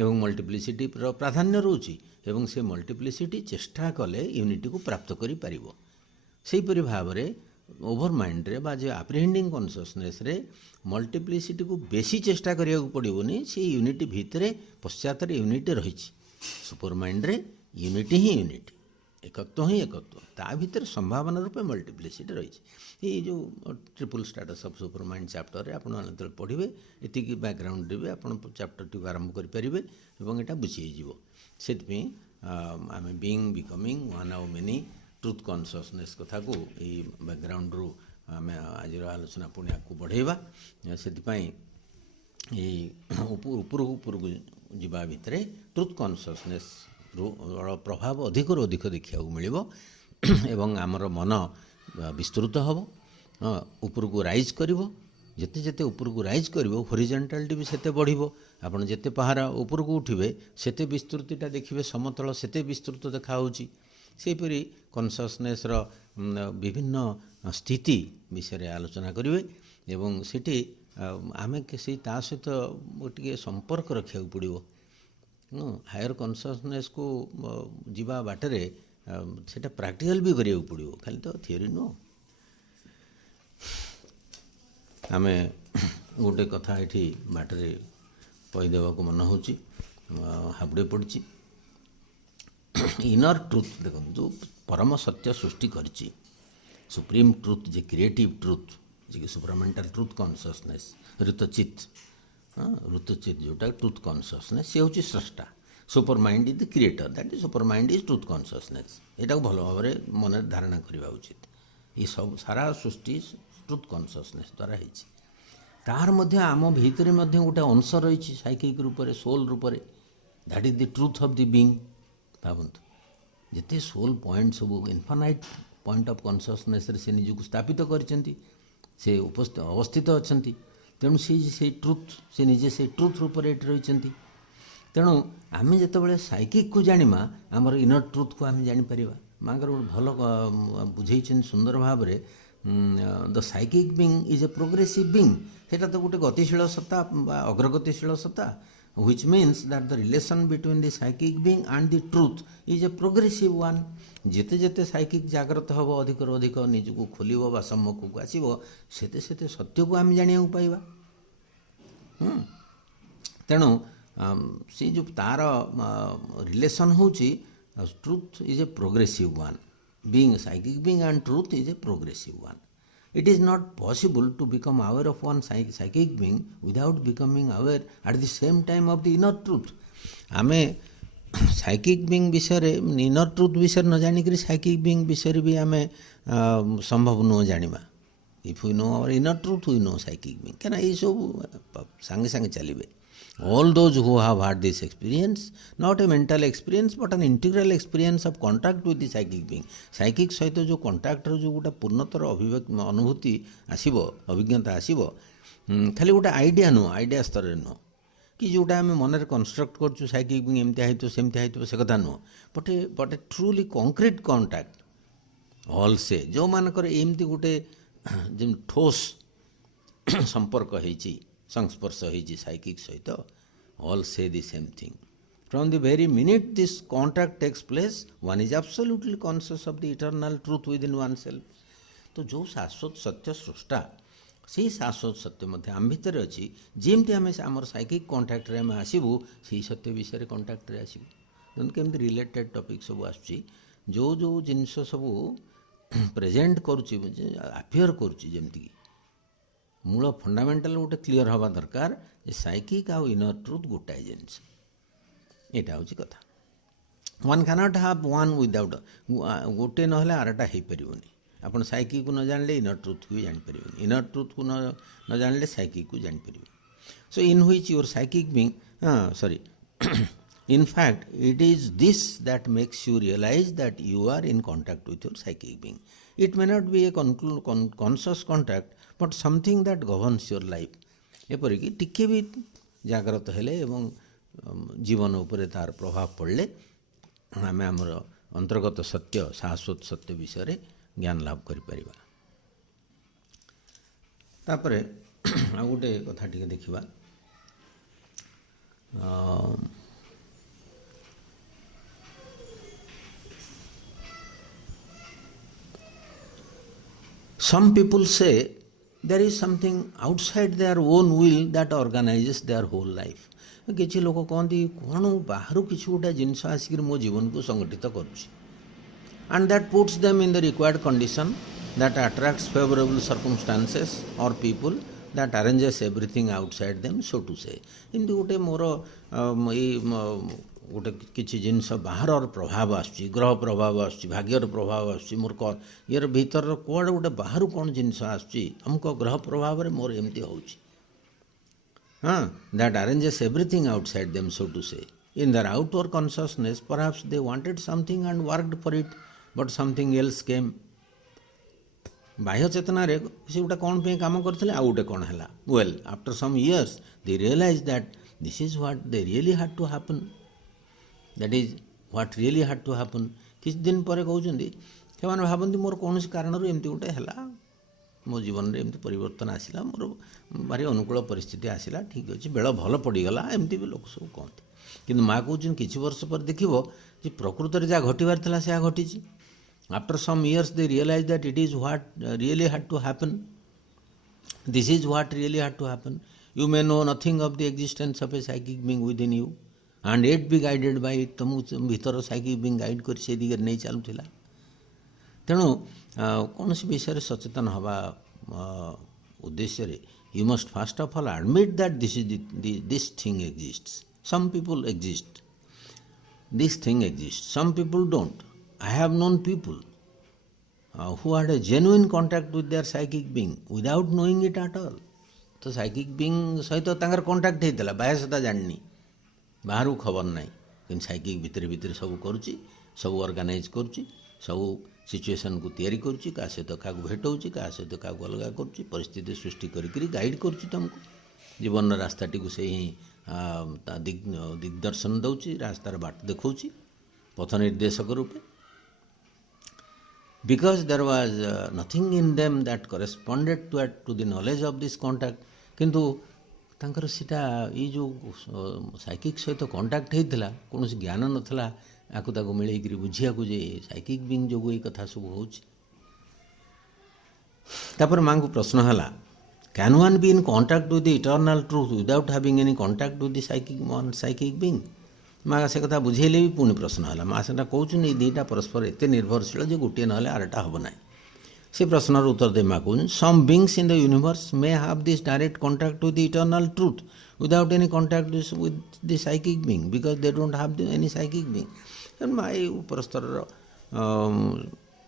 ଏବଂ ମଲ୍ଟିପ୍ଲିସିଟିର ପ୍ରାଧାନ୍ୟ ରହୁଛି ଏବଂ ସେ ମଲ୍ଟିପ୍ଲିସିଟି ଚେଷ୍ଟା କଲେ ୟୁନିଟିକୁ ପ୍ରାପ୍ତ କରିପାରିବ। ସେହିପରି ଭାବରେ ଓଭର ମାଇଣ୍ଡରେ ବା ଯେ ଆପ୍ରିହେଣ୍ଡିଂ କନସିୟସନେସ୍ରେ ମଲ୍ଟିପ୍ଲିସିଟିକୁ ବେଶୀ ଚେଷ୍ଟା କରିବାକୁ ପଡ଼ିବନି ସେ ୟୁନିଟି ଭିତରେ ପଶ୍ଚାତରେ ୟୁନିଟ୍ ରହିଛି। ସୁପର ମାଇଣ୍ଡରେ ୟୁନିଟି ହିଁ ୟୁନିଟ୍ ଏକତ୍ୱ ହିଁ ଏକତ୍ୱ ତା ଭିତରେ ସମ୍ଭାବନା ରୂପେ ମଲ୍ଟିପ୍ଲିସିଟି ରହିଛି। ଏଇ ଯେଉଁ triple status of super mind ଚାପ୍ଟରରେ ଆପଣମାନେ ଯେତେବେଳେ ପଢ଼ିବେ ଏତିକି ବ୍ୟାକ୍ଗ୍ରାଉଣ୍ଡ ଦେବେ ଆପଣ ଚାପ୍ଟରଟିକୁ ଆରମ୍ଭ କରିପାରିବେ ଏବଂ ଏଇଟା ବୁଝି ହେଇଯିବ। ସେଥିପାଇଁ ଆମେ ବିଇଙ୍ଗ ବିକମିଂ ୱାନ୍ ଆଉ ମେନି ଟ୍ରୁଥ୍ କନସିୟସନେସ୍ କଥାକୁ ଏଇ ବ୍ୟାକ୍ଗ୍ରାଉଣ୍ଡରୁ ଆମେ ଆଜିର ଆଲୋଚନା ପୁଣି ଆଗକୁ ବଢ଼େଇବା। ସେଥିପାଇଁ ଏଇ ଉପରକୁ ଯିବା ଭିତରେ ଟ୍ରୁଥ୍ କନସିୟସନେସ୍ର ପ୍ରଭାବ ଅଧିକରୁ ଅଧିକ ଦେଖିବାକୁ ମିଳିବ ଏବଂ ଆମର ମନ ବିସ୍ତୃତ ହେବ ଉପରକୁ ରାଇଜ୍ କରିବ। ଯେତେ ଯେତେ ଉପରକୁ ରାଇଜ୍ କରିବ ହରିଜେଣ୍ଟାଲିଟି ବି ସେତେ ବଢ଼ିବ। ଆପଣ ଯେତେ ପାହାରା ଉପରକୁ ଉଠିବେ ସେତେ ବିସ୍ତୃତିଟା ଦେଖିବେ ସମତଳ ସେତେ ବିସ୍ତୃତ ଦେଖାହେଉଛି। ସେହିପରି କନସିୟସନେସ୍ର ବିଭିନ୍ନ ସ୍ଥିତି ବିଷୟରେ ଆଲୋଚନା କରିବେ ଏବଂ ସେଠି ଆମେ ସେଇ ତା ସହିତ ଟିକେ ସମ୍ପର୍କ ରଖିବାକୁ ପଡ଼ିବ। ହାୟର କନସିୟସନେସ୍କୁ ଯିବା ବାଟରେ ସେଇଟା ପ୍ରାକ୍ଟିକାଲ ବି କରିବାକୁ ପଡ଼ିବ ଖାଲି ତ ଥିଓରି ନୁହଁ। ଆମେ ଗୋଟେ କଥା ଏଠି ବାଟରେ କହିଦେବାକୁ ମନ ହେଉଛି ହାବୁଡ଼େ ପଡ଼ିଛି। ଇନର ଟ୍ରୁଥ୍ ଦେଖନ୍ତୁ ଯେଉଁ ପରମ ସତ୍ୟ ସୃଷ୍ଟି କରିଛି ସୁପ୍ରିମ୍ ଟ୍ରୁଥ୍ ଯେ କ୍ରିଏଟିଭ୍ ଟ୍ରୁଥ୍ ଯିଏକି ସୁପ୍ରାମେଣ୍ଟାଲ ଟ୍ରୁଥ୍ କନସିୟସନେସ୍ ଋତଚିତ୍ ଯେଉଁଟା ଟ୍ରୁଥ୍ କନସିୟସନେସ୍ ସେ ହେଉଛି ସ୍ରଷ୍ଟା। Super mind is the creator that is super mind is truth consciousness. ଏଇଟାକୁ ଭଲ ଭାବରେ ମନରେ ଧାରଣା କରିବା ଉଚିତ। ଏ ସବୁ ସାରା ସୃଷ୍ଟି ଟ୍ରୁଥ୍ କନସିୟସନେସ୍ ଦ୍ୱାରା ହେଇଛି। ତାହାର ମଧ୍ୟ ଆମ ଭିତରେ ମଧ୍ୟ ଗୋଟେ ଅଂଶ ରହିଛି ସାଇକିକ୍ ରୂପରେ ସୋଲ୍ ରୂପରେ that is the truth of the being. ଭାବନ୍ତୁ ଯେତେ ସୋଲ୍ ପଏଣ୍ଟ ସବୁ ଇନଫାନାଇଟ୍ ପଏଣ୍ଟ ଅଫ୍ କନସିୟସନେସ୍ରେ ସେ ନିଜକୁ ସ୍ଥାପିତ କରିଛନ୍ତି ସେ ଅବସ୍ଥିତ ଅଛନ୍ତି। ତେଣୁ ସେଇ ଟ୍ରୁଥ୍ ସେ ନିଜେ ସେଇ ଟ୍ରୁଥ୍ ରୂପରେ ଏଠି ରହିଛନ୍ତି। ତେଣୁ ଆମେ ଯେତେବେଳେ ସାଇକିକ୍କୁ ଜାଣିବା ଆମର ଇନର୍ ଟ୍ରୁଥ୍କୁ ଆମେ ଜାଣିପାରିବା। ମାଙ୍କର ଗୋଟେ ଭଲ ବୁଝେଇଛନ୍ତି ସୁନ୍ଦର ଭାବରେ the psychic being is a progressive being. ସେଇଟା ତ ଗୋଟେ ଗତିଶୀଳ ସତ୍ତା ବା ଅଗ୍ରଗତିଶୀଳ ସତ୍ତା which means that the relation between the psychic being and the truth is a progressive one. ଯେତେ ଯେତେ ସାଇକିକ୍ ଜାଗ୍ରତ ହେବ ଅଧିକରୁ ଅଧିକ ନିଜକୁ ଖୋଲିବ ବା ସମ୍ମୁଖକୁ ଆସିବ ସେତେ ସେତେ ସତ୍ୟକୁ ଆମେ ଜାଣିବାକୁ ପାଇବା। ତେଣୁ ସେ ଯେଉଁ ତା'ର ରିଲେସନ୍ ହେଉଛି truth is a progressive one. Being psychic being and truth is a progressive one. It is not possible to become aware of one psychic being without becoming aware at the same time of the inner truth. ଆମେ psychic being ବିଷୟରେ ଇନର୍ truth ବିଷୟରେ ନ ଜାଣିକରି psychic being ବିଷୟରେ ବି ଆମେ ସମ୍ଭବ ନୁହଁ ଜାଣିବା। If you know our inner truth you know psychic being. କାରଣ ଏଇସବୁ ସାଙ୍ଗେ ସାଙ୍ଗେ ଚାଲିବେ। All those who have had this experience, not a mental experience but an integral experience of contact with the psychic being. Psychic ସହିତ ଯେଉଁ contactor ଯେଉଁ ଗୋଟେ ପୂର୍ଣ୍ଣତର ଅନୁଭୂତି ଆସିବ ଅଭିଜ୍ଞତା ଆସିବ ଖାଲି ଗୋଟେ ଆଇଡ଼ିଆ ନୁହଁ ଆଇଡ଼ିଆ ସ୍ତରରେ ନୁହଁ କି ଯେଉଁଟା ଆମେ ମନରେ କନଷ୍ଟ୍ରକ୍ଟ କରୁଛୁ ସାଇକିକ୍ ବିଙ୍ଗ ଏମିତିଆ ହେଇଥିବ ସେମିତିଆ ହେଇଥିବ ସେ କଥା ନୁହଁ। But a truly concrete contact all ସେ ଯେଉଁମାନଙ୍କର ଏମିତି ଗୋଟେ ଯେମିତି ଠୋସ୍ ସମ୍ପର୍କ ହେଇଛି ସଂସ୍ପର୍ଶ ହେଇଛି ସାଇକିକ୍ ସହିତ all say the same thing. From the very minute this contact takes place one is absolutely conscious of the eternal truth within one self. ତ ଯେଉଁ ଶାଶ୍ୱତ ସତ୍ୟ ସ୍ରଷ୍ଟା ସେଇ ଶାଶ୍ୱତ ସତ୍ୟ ମଧ୍ୟ ଆମ ଭିତରେ ଅଛି। ଯେମିତି ଆମେ ଆମର ସାଇକିକ୍ କଣ୍ଟାକ୍ଟରେ ଆମେ ଆସିବୁ ସେଇ ସତ୍ୟ ବିଷୟରେ କଣ୍ଟାକ୍ଟରେ ଆସିବୁ। ଯେମିତି କେମିତି ରିଲେଟେଡ଼୍ ଟପିକ୍ ସବୁ ଆସୁଛି ଯେଉଁ ଜିନିଷ ସବୁ ପ୍ରେଜେଣ୍ଟ କରୁଛି ଆପିୟର୍ କରୁଛି ଯେମିତିକି ମୂଳ ଫଣ୍ଡାମେଣ୍ଟାଲ ଗୋଟେ କ୍ଲିଅର୍ ହେବା ଦରକାର ଯେ ସାଇକିକ୍ ଆଉ ଇନର୍ ଟ୍ରୁଥ୍ ଗୋଟାଏ ଜିନିଷ। ଏଇଟା ହେଉଛି କଥା। One cannot have one without गोटे ना आरटा हो पारनि आपन साइकिक को न जानले इनर ट्रुथ को जापर इनर ट्रुथ को न जानले साइकिक को जापर so in which your psychic being sorry in fact it is this that makes you realize that you are in contact with your psychic being. It may not be a conscious contact but something that governs your life. एपरिक टिके भी जागृत हेले एवं जीवन उपरे तार प्रभाव पड़ले आम आमर अंतर्गत सत्य शाश्वत सत्य विषय ज्ञान लाभ करिपरिबा। तापरे आ गोटे कथा टिके देखिबा Some people say there is something outside their own will that organizes their whole life. किसी लोग कहते कौन बाहर किसी गोटे जिनस आसिक मो जीवन को संगठित करुच्ची and that puts them in the required condition that attracts favorable circumstances or people that arranges everything outside them, so to say. इमती गोटे मोर गोटे किसी जिनस बाहर प्रभाव आसुची ग्रह प्रभाव आसुची भाग्यर प्रभाव आसुची मोर यार भीतर कौड़ गोटे बाहर कौन जिनस आसुची अमुक ग्रह प्रभाव मोर एमती होउची that arranges everything outside them, so to say. In their outward consciousness perhaps they wanted something and worked for it but something else came. बाह्य चेतना रे से गोटे कौन पे काम करथिले आ गोटे कौन हला well after some years they realise that this is what they really had to happen that is what really had to happen किछ दिन पर कहउछंदी से माने भाबंती मोर कोनसी कारण रो एमती गोटे हला मो जीवन रे एमती परिवर्तन आसिला मोर भारी अनुकूल परिस्थिति आसिला ठीक अछि बेळ भल पड़ी गला एमती भी लोक सब कहते किंतु मां कहउछन किछ वर्ष पर देखिबो जे प्रकृति रे जा घटिबार थला से आ घटिछि. After some years they realize that it is what really had to happen. This is what really had to happen. You may know nothing of the existence of a psychic being within you and yet be guided by it. तुम भीतर psychic being guide कर से दिगर नहीं चालू थिला. तेणु कौन सी विषय सचेतन हवा उद्देश्य रे you must first of all admit that this thing exists. Some people exist. This thing exists. Some people don't. I have known people who had a genuine contact with their psychic being without knowing it at all. तो psychic being सहित तांकर contact हेतला बाह्य सता जाननी Bahru खबर नाही कि psychic भितर भितर सब करूची सब ऑर्गेनाइज करूची सब सिचुएशन को तैयारी करूची का सहित का भेटौची का सहित का अलगा करूची परिस्थिति सृष्टि करी गाइड करूची तुमको जीवन रास्ताटी को से ही दिग्दर्शन दउची रास्तार बाट देखौची पथ निर्देशक रूपे. Because there was nothing in them that corresponded to the knowledge of this contact. किंतु तांकर सीटा ये जो साइकिक सहित कंटाक्ट होता कौन ज्ञान नाला आपको ताको मिले बुझिया को जे साइकिक बीइंग जो ये कथा सब हो. माँ को प्रश्न है can one be in contact with the eternal truth without having any contact with the psychic being. माँ से कथा बुझेले भी पुणी प्रश्न है माँ से कहूँ ये दुईटा परस्पर एत निर्भरशील जो गोटे ना आरटा हम ना से प्रश्नर उत्तर दे माँ कहूँ some beings in the universe may have this direct contact with the eternal truth without any contact with the psychic being because they don't have any psychic being. माँ ये उपरस्तर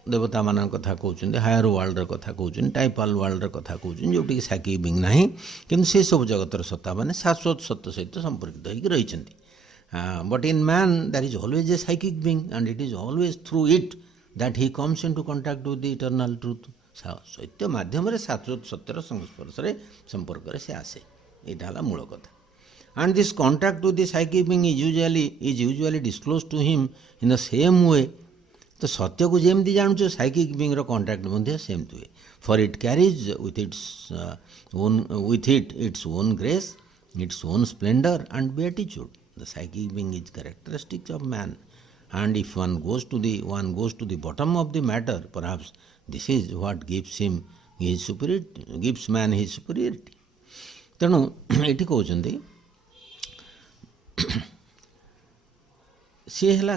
देवता मान कथा कहते हायर वर्ल्ड कथा कहते टाइपल वर्ल्ड कथा कहते जोटि साइकिक बीइंग ना कि से सब जगतर सत्ता मैंने शाश्वत सत्य सहित संपर्कित होकर रही. But in man there is always a psychic being and it is always through it that he comes into contact with the eternal truth. सत्य माध्यम रे शाश्वत सत्यर संस्पर्श रे संपर्क रे से आसे एटा हला मूल कथा. And this contact with the psychic being is usually disclosed to him in the same way. तो सत्य को जेमती जानछु साइकिक बीइंग रो कांटेक्ट मध्ये सेम हुए. For it carries with its own grace, its own splendor and beatitude. The psychic being is characteristics of man, and if one goes to the bottom of the matter, perhaps this is what gives man his superiority. तेणु ये कहते सी है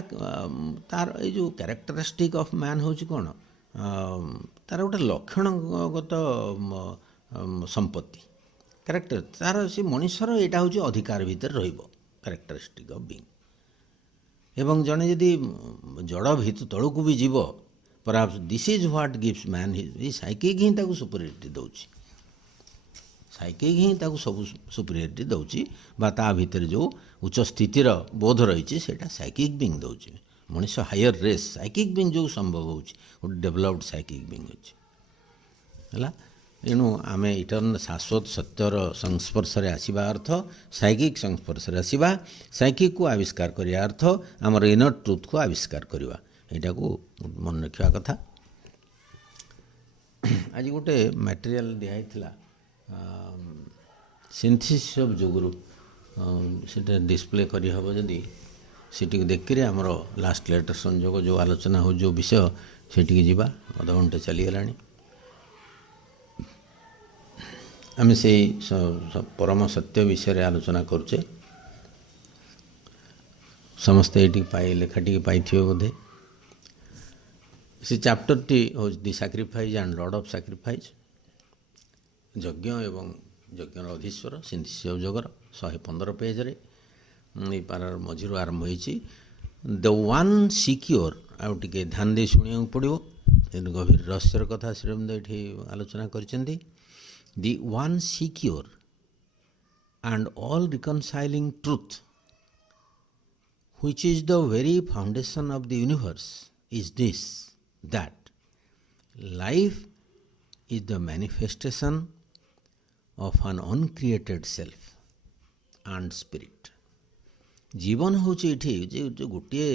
तार जो characteristic of man हूँ कौन तार गोटे लक्षणगत संपत्ति क्यारेक्टर तार सी मनुष्यर यहाँ हूँ अधिकार भितर रहिबो. Characteristic of being. ଏବଂ ଜଣେ ଯଦି ଜଡ଼ ତଳକୁ ବି ଯିବ, perhaps this is what gives man his psychic ହିଁ ତାକୁ ସୁପରିୟରିଟି ଦେଉଛି। ସାଇକିକ୍ ହିଁ ତାକୁ ସବୁ ସୁପରିୟରିଟି ଦେଉଛି, ବା ତା ଭିତରେ ଯେଉଁ ଉଚ୍ଚ ସ୍ଥିତିର ବୋଧ ରହିଛି ସେଇଟା ସାଇକିକ୍ ବିଙ୍ଗ ଦେଉଛି। ମଣିଷ ହାୟର ରେସ୍ ସାଇକିକ୍ ବିଙ୍ଗ ଯେଉଁ ସମ୍ଭବ ହେଉଛି, ଗୋଟେ ଡେଭଲପ୍ଡ ସାଇକିକ୍ ବିଙ୍ଗ ଅଛି ହେଲା। ଏଣୁ ଆମେ ଶାଶ୍ୱତ ସତ୍ୟର ସଂସ୍ପର୍ଶରେ ଆସିବା ଅର୍ଥ ସାଇକିକ୍ ସଂସ୍ପର୍ଶରେ ଆସିବା, ସାଇକିକ୍କୁ ଆବିଷ୍କାର କରିବା ଅର୍ଥ ଆମର ଇନର ଟ୍ରୁଥକୁ ଆବିଷ୍କାର କରିବା। ଏଇଟାକୁ ମନେ ରଖିବା କଥା। ଆଜି ଗୋଟେ ମ୍ୟାଟେରିଆଲ ଦିଆହେଇଥିଲା ସିନ୍ଥେସିସ୍ ଅଫ୍ ଯୋଗରୁ, ସେଇଟା ଡିସପ୍ଲେ କରିହେବ ଯଦି ସେଠିକି ଦେଖିକରି ଆମର ଲାଷ୍ଟ ଲେଟର ସଂଯୋଗ ଯେଉଁ ଆଲୋଚନା ହେଉଛି ଯେଉଁ ବିଷୟ, ସେଠିକି ଯିବା। ଅଧଘଣ୍ଟେ ଚାଲିଗଲାଣି। ଆମେ ସେଇ ପରମ ସତ୍ୟ ବିଷୟରେ ଆଲୋଚନା କରୁଛେ। ସମସ୍ତେ ଏଇଠି ଲେଖାଟିକି ପାଇଥିବେ ବୋଧେ। ସେ ଚାପ୍ଟରଟି ହେଉଛି the sacrifice and lord of sacrifice, ଯଜ୍ଞ ଏବଂ ଯଜ୍ଞର ଅଧୀଶ୍ୱର, ସିନ୍ଥେସିସ୍ ଅଫ୍ ଯୋଗର 115 ପେଜରେ ଏଇ ପାରାର ମଝିରୁ ଆରମ୍ଭ ହୋଇଛି। ଦ ୱାନ୍ ସିକ୍ୟୁର୍, ଆଉ ଟିକେ ଧ୍ୟାନ ଦେଇ ଶୁଣିବାକୁ ପଡ଼ିବ, ଏଠି ଗଭୀର ରହସ୍ୟର କଥା ଶ୍ରୀରବିନ୍ଦ ଏଠି ଆଲୋଚନା କରିଛନ୍ତି। The one secure and all reconciling truth, which is the very foundation of the universe, is this, that life is the manifestation of an uncreated self and spirit. ଜୀବନ ହେଉଛି ଏଠି ଯେ ଗୋଟିଏ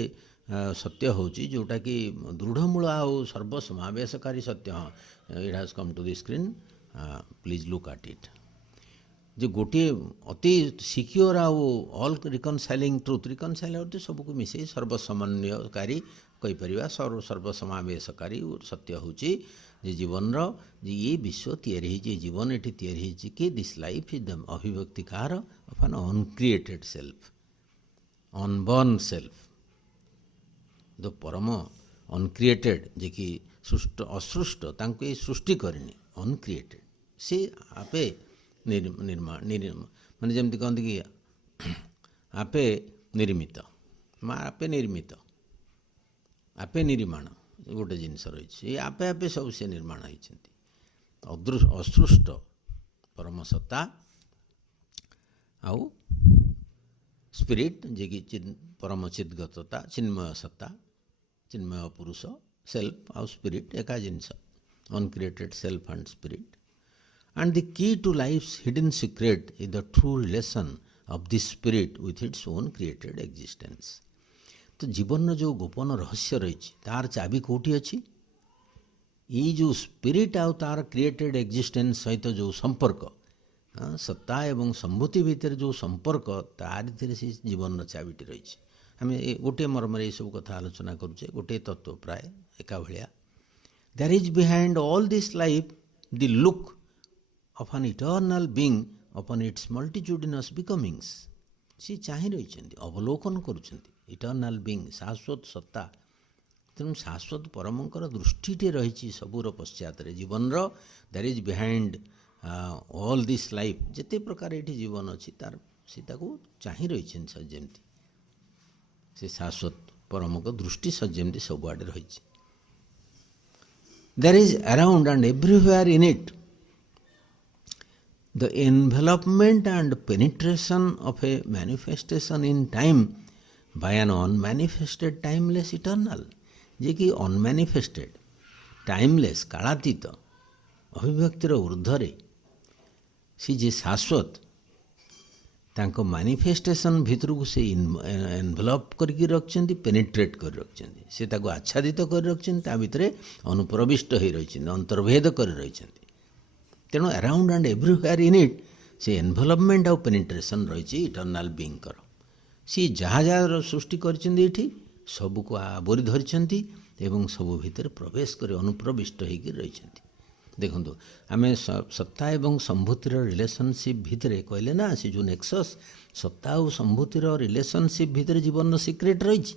ସତ୍ୟ ହେଉଛି ଯେଉଁଟାକି ଦୃଢ଼ମୂଳ ଆଉ ସର୍ବସମାବେଶକାରୀ ସତ୍ୟ। ହଁ, it has come to the screen, please look at it. ଯେ ଗୋଟିଏ ଅତି ସିକ୍ୟୁର ଆଉ ଅଲ୍ ରିକନସାଇଲିଂ ଟ୍ରୁଥ୍, ରିକନସାଇଲ୍ ଅର୍ଥ ସବୁକୁ ମିଶାଇ ସର୍ବସମନ୍ୱୟକାରୀ କହିପାରିବା, ସର୍ବସମାବେଶକାରୀ ସତ୍ୟ ହେଉଛି ଯେ ଜୀବନର ଯେ ଇଏ ବିଶ୍ୱ ତିଆରି ହେଇଛି, ଏ ଜୀବନ ଏଠି ତିଆରି ହେଇଛି କି ଦିସ୍ ଲାଇଫ୍ ଇଜ୍ ଦ ଅଭିବ୍ୟକ୍ତି କାହାର? ଅଫ୍ ଆନ୍ ଅନକ୍ରିଏଟେଡ୍ ସେଲ୍ଫ, ଅନବର୍ନ ସେଲ୍ଫ, ଦ ପରମ ଅନକ୍ରିଏଟେଡ୍, ଯେ କି ଅସୃଷ୍ଟ, ତାଙ୍କୁ ଏଇ ସୃଷ୍ଟି କରିନି, ଅନକ୍ରିଏଟେଡ୍। ସେ ଆପେ ମାନେ ଯେମିତି କହନ୍ତି କି ଆପେ ନିର୍ମିତ, ଆପେ ନିର୍ମିତ, ଆପେ ନିର୍ମାଣ ଗୋଟେ ଜିନିଷ ରହିଛି। ଏ ଆପେ ଆପେ ସବୁ ସେ ନିର୍ମାଣ ହେଇଛନ୍ତି। ଅସୃଷ୍ଟ ପରମ ସତ୍ତା ଆଉ ସ୍ପିରିଟ୍, ଯେ କି ପରମ ଚିଦ୍ଗତତା, ଚିନ୍ମୟ ସତ୍ତା, ଚିନ୍ମୟ ପୁରୁଷ, ସେଲ୍ଫ ଆଉ ସ୍ପିରିଟ୍ ଏକା ଜିନିଷ, uncreated self and spirit. And the key to life's hidden secret is the true relation of this spirit with its own created existence. ତ ଜୀବନର ଯେଉଁ ଗୋପନ ରହସ୍ୟ ରହିଛି ତାର ଚାବି କେଉଁଠି ଅଛି? ଏଇ ଯେଉଁ ସ୍ପିରିଟ୍ ଆଉ ତାର କ୍ରିଏଟେଡ୍ ଏକ୍ଜିଷ୍ଟେନ୍ସ ସହିତ ଯେଉଁ ସମ୍ପର୍କ, ସତ୍ତା ଏବଂ ସମ୍ଭୂତି ଭିତରେ ଯେଉଁ ସମ୍ପର୍କ, ତାରି ଭିତରେ ସେ ଜୀବନର ଚାବିଟି ରହିଛି। ଆମେ ଗୋଟିଏ ମର୍ମରେ ଏସବୁ କଥା ଆଲୋଚନା କରୁଛେ, ଗୋଟିଏ ତତ୍ତ୍ୱ ପ୍ରାୟ ଏକା ଭଳିଆ। There is behind all this life the look of an eternal being upon its multitudinous becomings. ସେ ଚାହିଁ ରହିଛନ୍ତି, ଅବଲୋକନ କରୁଛନ୍ତି ଇଟର୍ନାଲ୍ ବିଙ୍ଗ, ଶାଶ୍ୱତ ସତ୍ତା। ତେଣୁ ଶାଶ୍ୱତ ପରମଙ୍କର ଦୃଷ୍ଟିଟିଏ ରହିଛି ସବୁର ପଶ୍ଚାତରେ ଜୀବନର। That is behind all this life, ଯେତେ ପ୍ରକାର ଏଠି ଜୀବନ ଅଛି ତାର ସେ ତାକୁ ଚାହିଁ ରହିଛନ୍ତି ଯେମିତି। ସେ ଶାଶ୍ୱତ ପରମଙ୍କ ଦୃଷ୍ଟି ଯେମିତି ସବୁଆଡ଼େ ରହିଛି। There is around and everywhere in it the envelopment and penetration of a manifestation in time by an unmanifested timeless eternal, ଯେ କି ଅନମ୍ୟାନିଫେଷ୍ଟେଡ୍ ଟାଇମଲେସ୍ କାଳାତୀତ ଅଭିବ୍ୟକ୍ତିର ଉର୍ଦ୍ଧ୍ୱରେ ସେ ଯେ ଶାଶ୍ୱତ, ତାଙ୍କ ମାନିଫେଷ୍ଟେସନ୍ ଭିତରକୁ ସେ ଏନଭଲପ୍ କରିକି ରଖିଛନ୍ତି, ପେନିଟ୍ରେଟ୍ କରି ରଖିଛନ୍ତି, ସେ ତାକୁ ଆଚ୍ଛାଦିତ କରି ରଖିଛନ୍ତି, ତା ଭିତରେ ଅନୁପ୍ରବିଷ୍ଟ ହୋଇ ରହିଛନ୍ତି, ଅନ୍ତର୍ଭେଦ କରି ରହିଛନ୍ତି। ତେଣୁ ଆରାଉଣ୍ଡ ଆଣ୍ଡ ଏଭ୍ରିହ୍ୱେୟାର ଇନ୍ ଇଟ୍ ସେ ଏନଭଲପମେଣ୍ଟ ଆଉ ପେନିଟ୍ରେସନ୍ ରହିଛି ଇଟର୍ନାଲ୍ ବିଙ୍ଗଙ୍କର। ସିଏ ଯାହା ଯାହା ସୃଷ୍ଟି କରିଛନ୍ତି ଏଠି ସବୁକୁ ଆବୋରି ଧରିଛନ୍ତି ଏବଂ ସବୁ ଭିତରେ ପ୍ରବେଶ କରି ଅନୁପ୍ରବିଷ୍ଟ ହୋଇକି ରହିଛନ୍ତି। ଦେଖନ୍ତୁ, ଆମେ ସତ୍ତା ଏବଂ ସମ୍ଭୂତିର ରିଲେସନସିପ୍ ଭିତରେ କହିଲେ ନା, ସେ ଯେଉଁ ନେକ୍ସସ୍, ସତ୍ତା ଆଉ ସମ୍ଭୂତିର ରିଲେସନସିପ୍ ଭିତରେ ଜୀବନର ସିକ୍ରେଟ୍ ରହିଛି।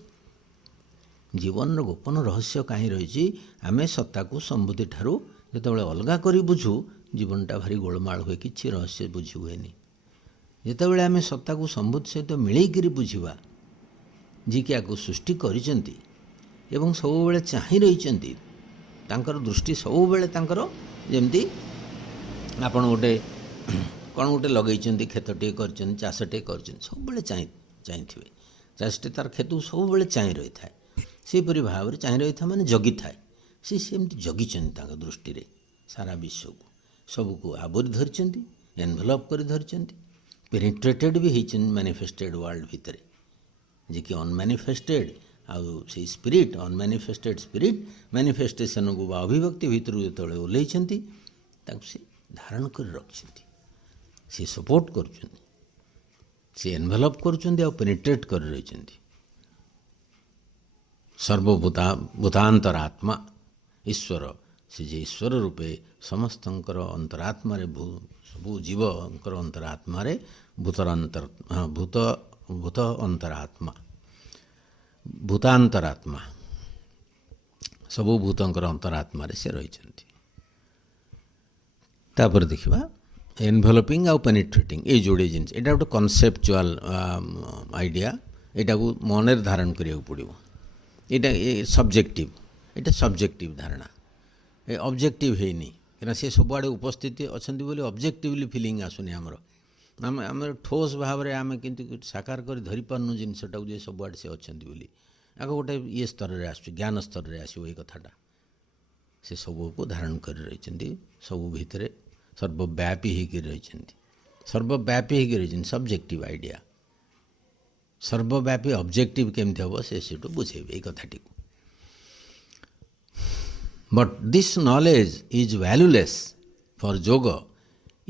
ଜୀବନର ଗୋପନ ରହସ୍ୟ କାହିଁ ରହିଛି? ଆମେ ସତ୍ତାକୁ ସମ୍ଭୂତି ଠାରୁ ଯେତେବେଳେ ଅଲଗା କରି ବୁଝୁ, ଜୀବନଟା ଭାରି ଗୋଳମାଳ ହୁଏ, କିଛି ରହସ୍ୟ ବୁଝି ହୁଏନି। ଯେତେବେଳେ ଆମେ ସତ୍ତାକୁ ସମ୍ଭୂତି ସହିତ ମିଳେଇକିରି ବୁଝିବା, ଯିଏକି ଆକୁ ସୃଷ୍ଟି କରିଛନ୍ତି ଏବଂ ସବୁବେଳେ ଚାହିଁ ରହିଛନ୍ତି। ତାଙ୍କର ଦୃଷ୍ଟି ସବୁବେଳେ ତାଙ୍କର ଯେମିତି ଆପଣ ଗୋଟେ କ'ଣ ଗୋଟେ ଲଗେଇଛନ୍ତି, କ୍ଷେତଟିଏ କରିଛନ୍ତି, ଚାଷଟିଏ କରିଛନ୍ତି, ସବୁବେଳେ ଚାହିଁଥିବେ। ଚାଷଟି ତା'ର କ୍ଷେତକୁ ସବୁବେଳେ ଚାହିଁ ରହିଥାଏ। ସେହିପରି ଭାବରେ ଚାହିଁ ରହିଥାଏ ମାନେ ଜଗିଥାଏ। ସେ ସେମିତି ଜଗିଛନ୍ତି ତାଙ୍କ ଦୃଷ୍ଟିରେ ସାରା ବିଶ୍ୱକୁ, ସବୁକୁ ଆବୋରି ଧରିଛନ୍ତି, ଏନଭଲପ୍ କରି ଧରିଛନ୍ତି, ପେନିଟ୍ରେଟେଡ଼୍ ବି ହେଇଛନ୍ତି ମ୍ୟାନିଫେଷ୍ଟେଡ଼୍ ୱାର୍ଲଡ଼ ଭିତରେ, ଯିଏକି ଅନମ୍ୟାନିଫେଷ୍ଟେଡ଼୍ ଆଉ ସେଇ ସ୍ପିରିଟ୍, ଅନମ୍ୟାନିଫେଷ୍ଟେଡ଼୍ ସ୍ପିରିଟ୍ ମ୍ୟାନିଫେଷ୍ଟେସନକୁ ବା ଅଭିବ୍ୟକ୍ତି ଭିତରୁ ଯେତେବେଳେ ଓହ୍ଲେଇଛନ୍ତି ତାକୁ ସେ ଧାରଣ କରି ରଖିଛନ୍ତି, ସେ ସପୋର୍ଟ କରୁଛନ୍ତି, ସେ ଏନଭଲପ୍ କରୁଛନ୍ତି ଆଉ ପେନିଟ୍ରେଟ୍ କରି ରହିଛନ୍ତି। ସର୍ବଭୂତାନ୍ତରାତ୍ମା ଈଶ୍ୱର, ସେ ଯେ ଈଶ୍ୱର ରୂପେ ସମସ୍ତଙ୍କର ଅନ୍ତରାତ୍ମାରେ, ସବୁ ଜୀବଙ୍କର ଅନ୍ତରାତ୍ମାରେ ଭୂତାନ୍ତରାତ୍ମା ସବୁ ଭୂତଙ୍କର ଅନ୍ତରାତ୍ମାରେ ସେ ରହିଛନ୍ତି। ତାପରେ ଦେଖିବା ଏନଭଲପିଂ ଆଉ ପେନିଟ୍ରେଟିଂ, ଏଇ ଯୋଡ଼ିଏ ଜିନିଷ, ଏଇଟା ଗୋଟେ କନସେପ୍ଚୁଆଲ ଆଇଡ଼ିଆ, ଏଇଟାକୁ ମନରେ ଧାରଣ କରିବାକୁ ପଡ଼ିବ। ଏଇଟା ସବଜେକ୍ଟିଭ୍, ଏଇଟା ସବଜେକ୍ଟିଭ୍ ଧାରଣା, ଏ ଅବଜେକ୍ଟିଭ୍ ହେଇନି, କାହିଁକିନା ସେ ସବୁଆଡ଼େ ଉପସ୍ଥିତି ଅଛନ୍ତି ବୋଲି ଅବଜେକ୍ଟିଭଲି ଫିଲିଂ ଆସୁନି ଆମର। ଆମର ଠୋସ୍ ଭାବରେ ଆମେ କିନ୍ତୁ ସାକାର କରି ଧରିପାରୁନୁ ଜିନିଷଟାକୁ ଯେ ସବୁଆଡ଼େ ସେ ଅଛନ୍ତି ବୋଲି। ଆଗ ଗୋଟେ ଇଏ ସ୍ତରରେ ଆସୁଛି, ଜ୍ଞାନ ସ୍ତରରେ ଆସିବ ଏଇ କଥାଟା। ସେ ସବୁକୁ ଧାରଣ କରି ରହିଛନ୍ତି, ସବୁ ଭିତରେ ସର୍ବବ୍ୟାପୀ ହେଇକି ରହିଛନ୍ତି, ସର୍ବବ୍ୟାପୀ ହେଇକି ରହିଛନ୍ତି, ସବଜେକ୍ଟିଭ୍ ଆଇଡ଼ିଆ। ସର୍ବବ୍ୟାପୀ ଅବଜେକ୍ଟିଭ୍ କେମିତି ହେବ ସେ ସେଠୁ ବୁଝେଇବେ ଏଇ କଥାଟିକୁ। But this knowledge is valueless for yoga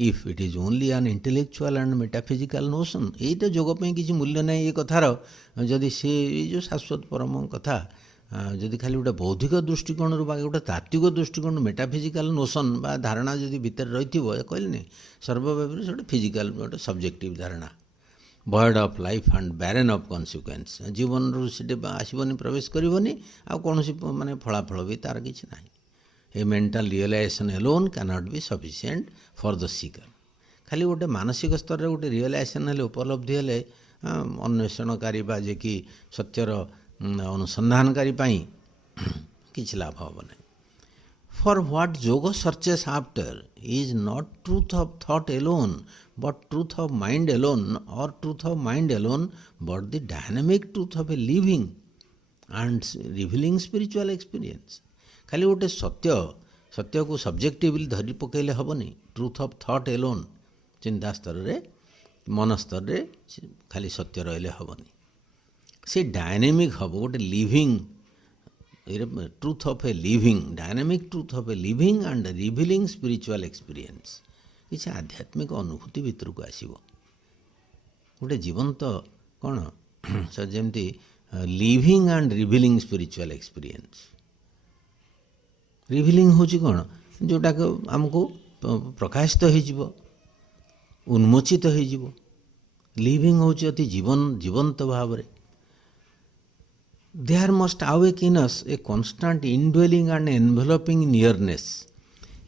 if it is only an intellectual and metaphysical notion. ଏଇଟା ଯୋଗ ପାଇଁ କିଛି ମୂଲ୍ୟ ନାହିଁ ଏ କଥାର, ଯଦି ସେ ଏଇ ଯେଉଁ ଶାଶ୍ୱତ ପରମ କଥା ଯଦି ଖାଲି ଗୋଟେ ବୌଦ୍ଧିକ ଦୃଷ୍ଟିକୋଣରୁ ବା ଗୋଟେ ତାତ୍ତ୍ୱିକ ଦୃଷ୍ଟିକୋଣରୁ ମେଟାଫିଜିକାଲ୍ ନୋସନ୍ ବା ଧାରଣା ଯଦି ଭିତରେ ରହିଥିବ, କହିଲେନି ସର୍ବବ୍ୟାପୀରେ ସେ ଗୋଟେ ଫିଜିକାଲ୍, ଗୋଟେ ସବଜେକ୍ଟିଭ୍ ଧାରଣା, void of life and barren of consequence, ଜୀବନରୁ ସେଠି ଆସିବନି, ପ୍ରବେଶ କରିବନି, ଆଉ କୌଣସି ମାନେ ଫଳାଫଳ ବି ତା'ର କିଛି ନାହିଁ। A mental realization alone cannot be sufficient for the seeker. ଖାଲି ଗୋଟେ ମାନସିକ ସ୍ତରରେ ଗୋଟେ ରିଏଲାଇଜେସନ୍ ହେଲେ, ଉପଲବ୍ଧି ହେଲେ ଅନ୍ୱେଷଣକାରୀ ବା ଯିଏକି ସତ୍ୟର ଅନୁସନ୍ଧାନକାରୀ ପାଇଁ କିଛି ଲାଭ ହେବ ନାହିଁ। For what yoga searches after is not truth of thought Elon but truth of mind alone, or truth of mind alone, but the dynamic truth of a living and revealing spiritual experience. ଖାଲି ଗୋଟେ ସତ୍ୟକୁ ସବଜେକ୍ଟିଭଲି ଧରି ପକାଇଲେ ହେବନି। Truth of thought Elon, ଚିନ୍ତା ସ୍ତରରେ, ମନ ସ୍ତରରେ ଖାଲି ସତ୍ୟ ରହିଲେ ହେବନି, ସେ ଡାଇନାମିକ୍ ହେବ, ଗୋଟେ living truth of a living, dynamic truth of a living and revealing spiritual experience. କିଛି ଆଧ୍ୟାତ୍ମିକ ଅନୁଭୂତି ଭିତରକୁ ଆସିବ, ଗୋଟେ ଜୀବନ୍ତ କ'ଣ ଯେମିତି living and revealing spiritual experience. Revealing ହେଉଛି କ'ଣ, ଯେଉଁଟାକୁ ଆମକୁ ପ୍ରକାଶିତ ହେଇଯିବ, ଉନ୍ମୋଚିତ ହେଇଯିବ। ଲିଭିଂ ହେଉଛି ଅତି ଜୀବନ୍ତ ଭାବରେ। ଦେୟାର ମଷ୍ଟ ଆୱେକ୍ ଇନ୍ ଅସ୍ ଏ କନଷ୍ଟାଣ୍ଟ ଇନଡ୍ୱେଲିଂ ଆଣ୍ଡ ଏନଭଲପିଂ ନିୟରନେସ୍।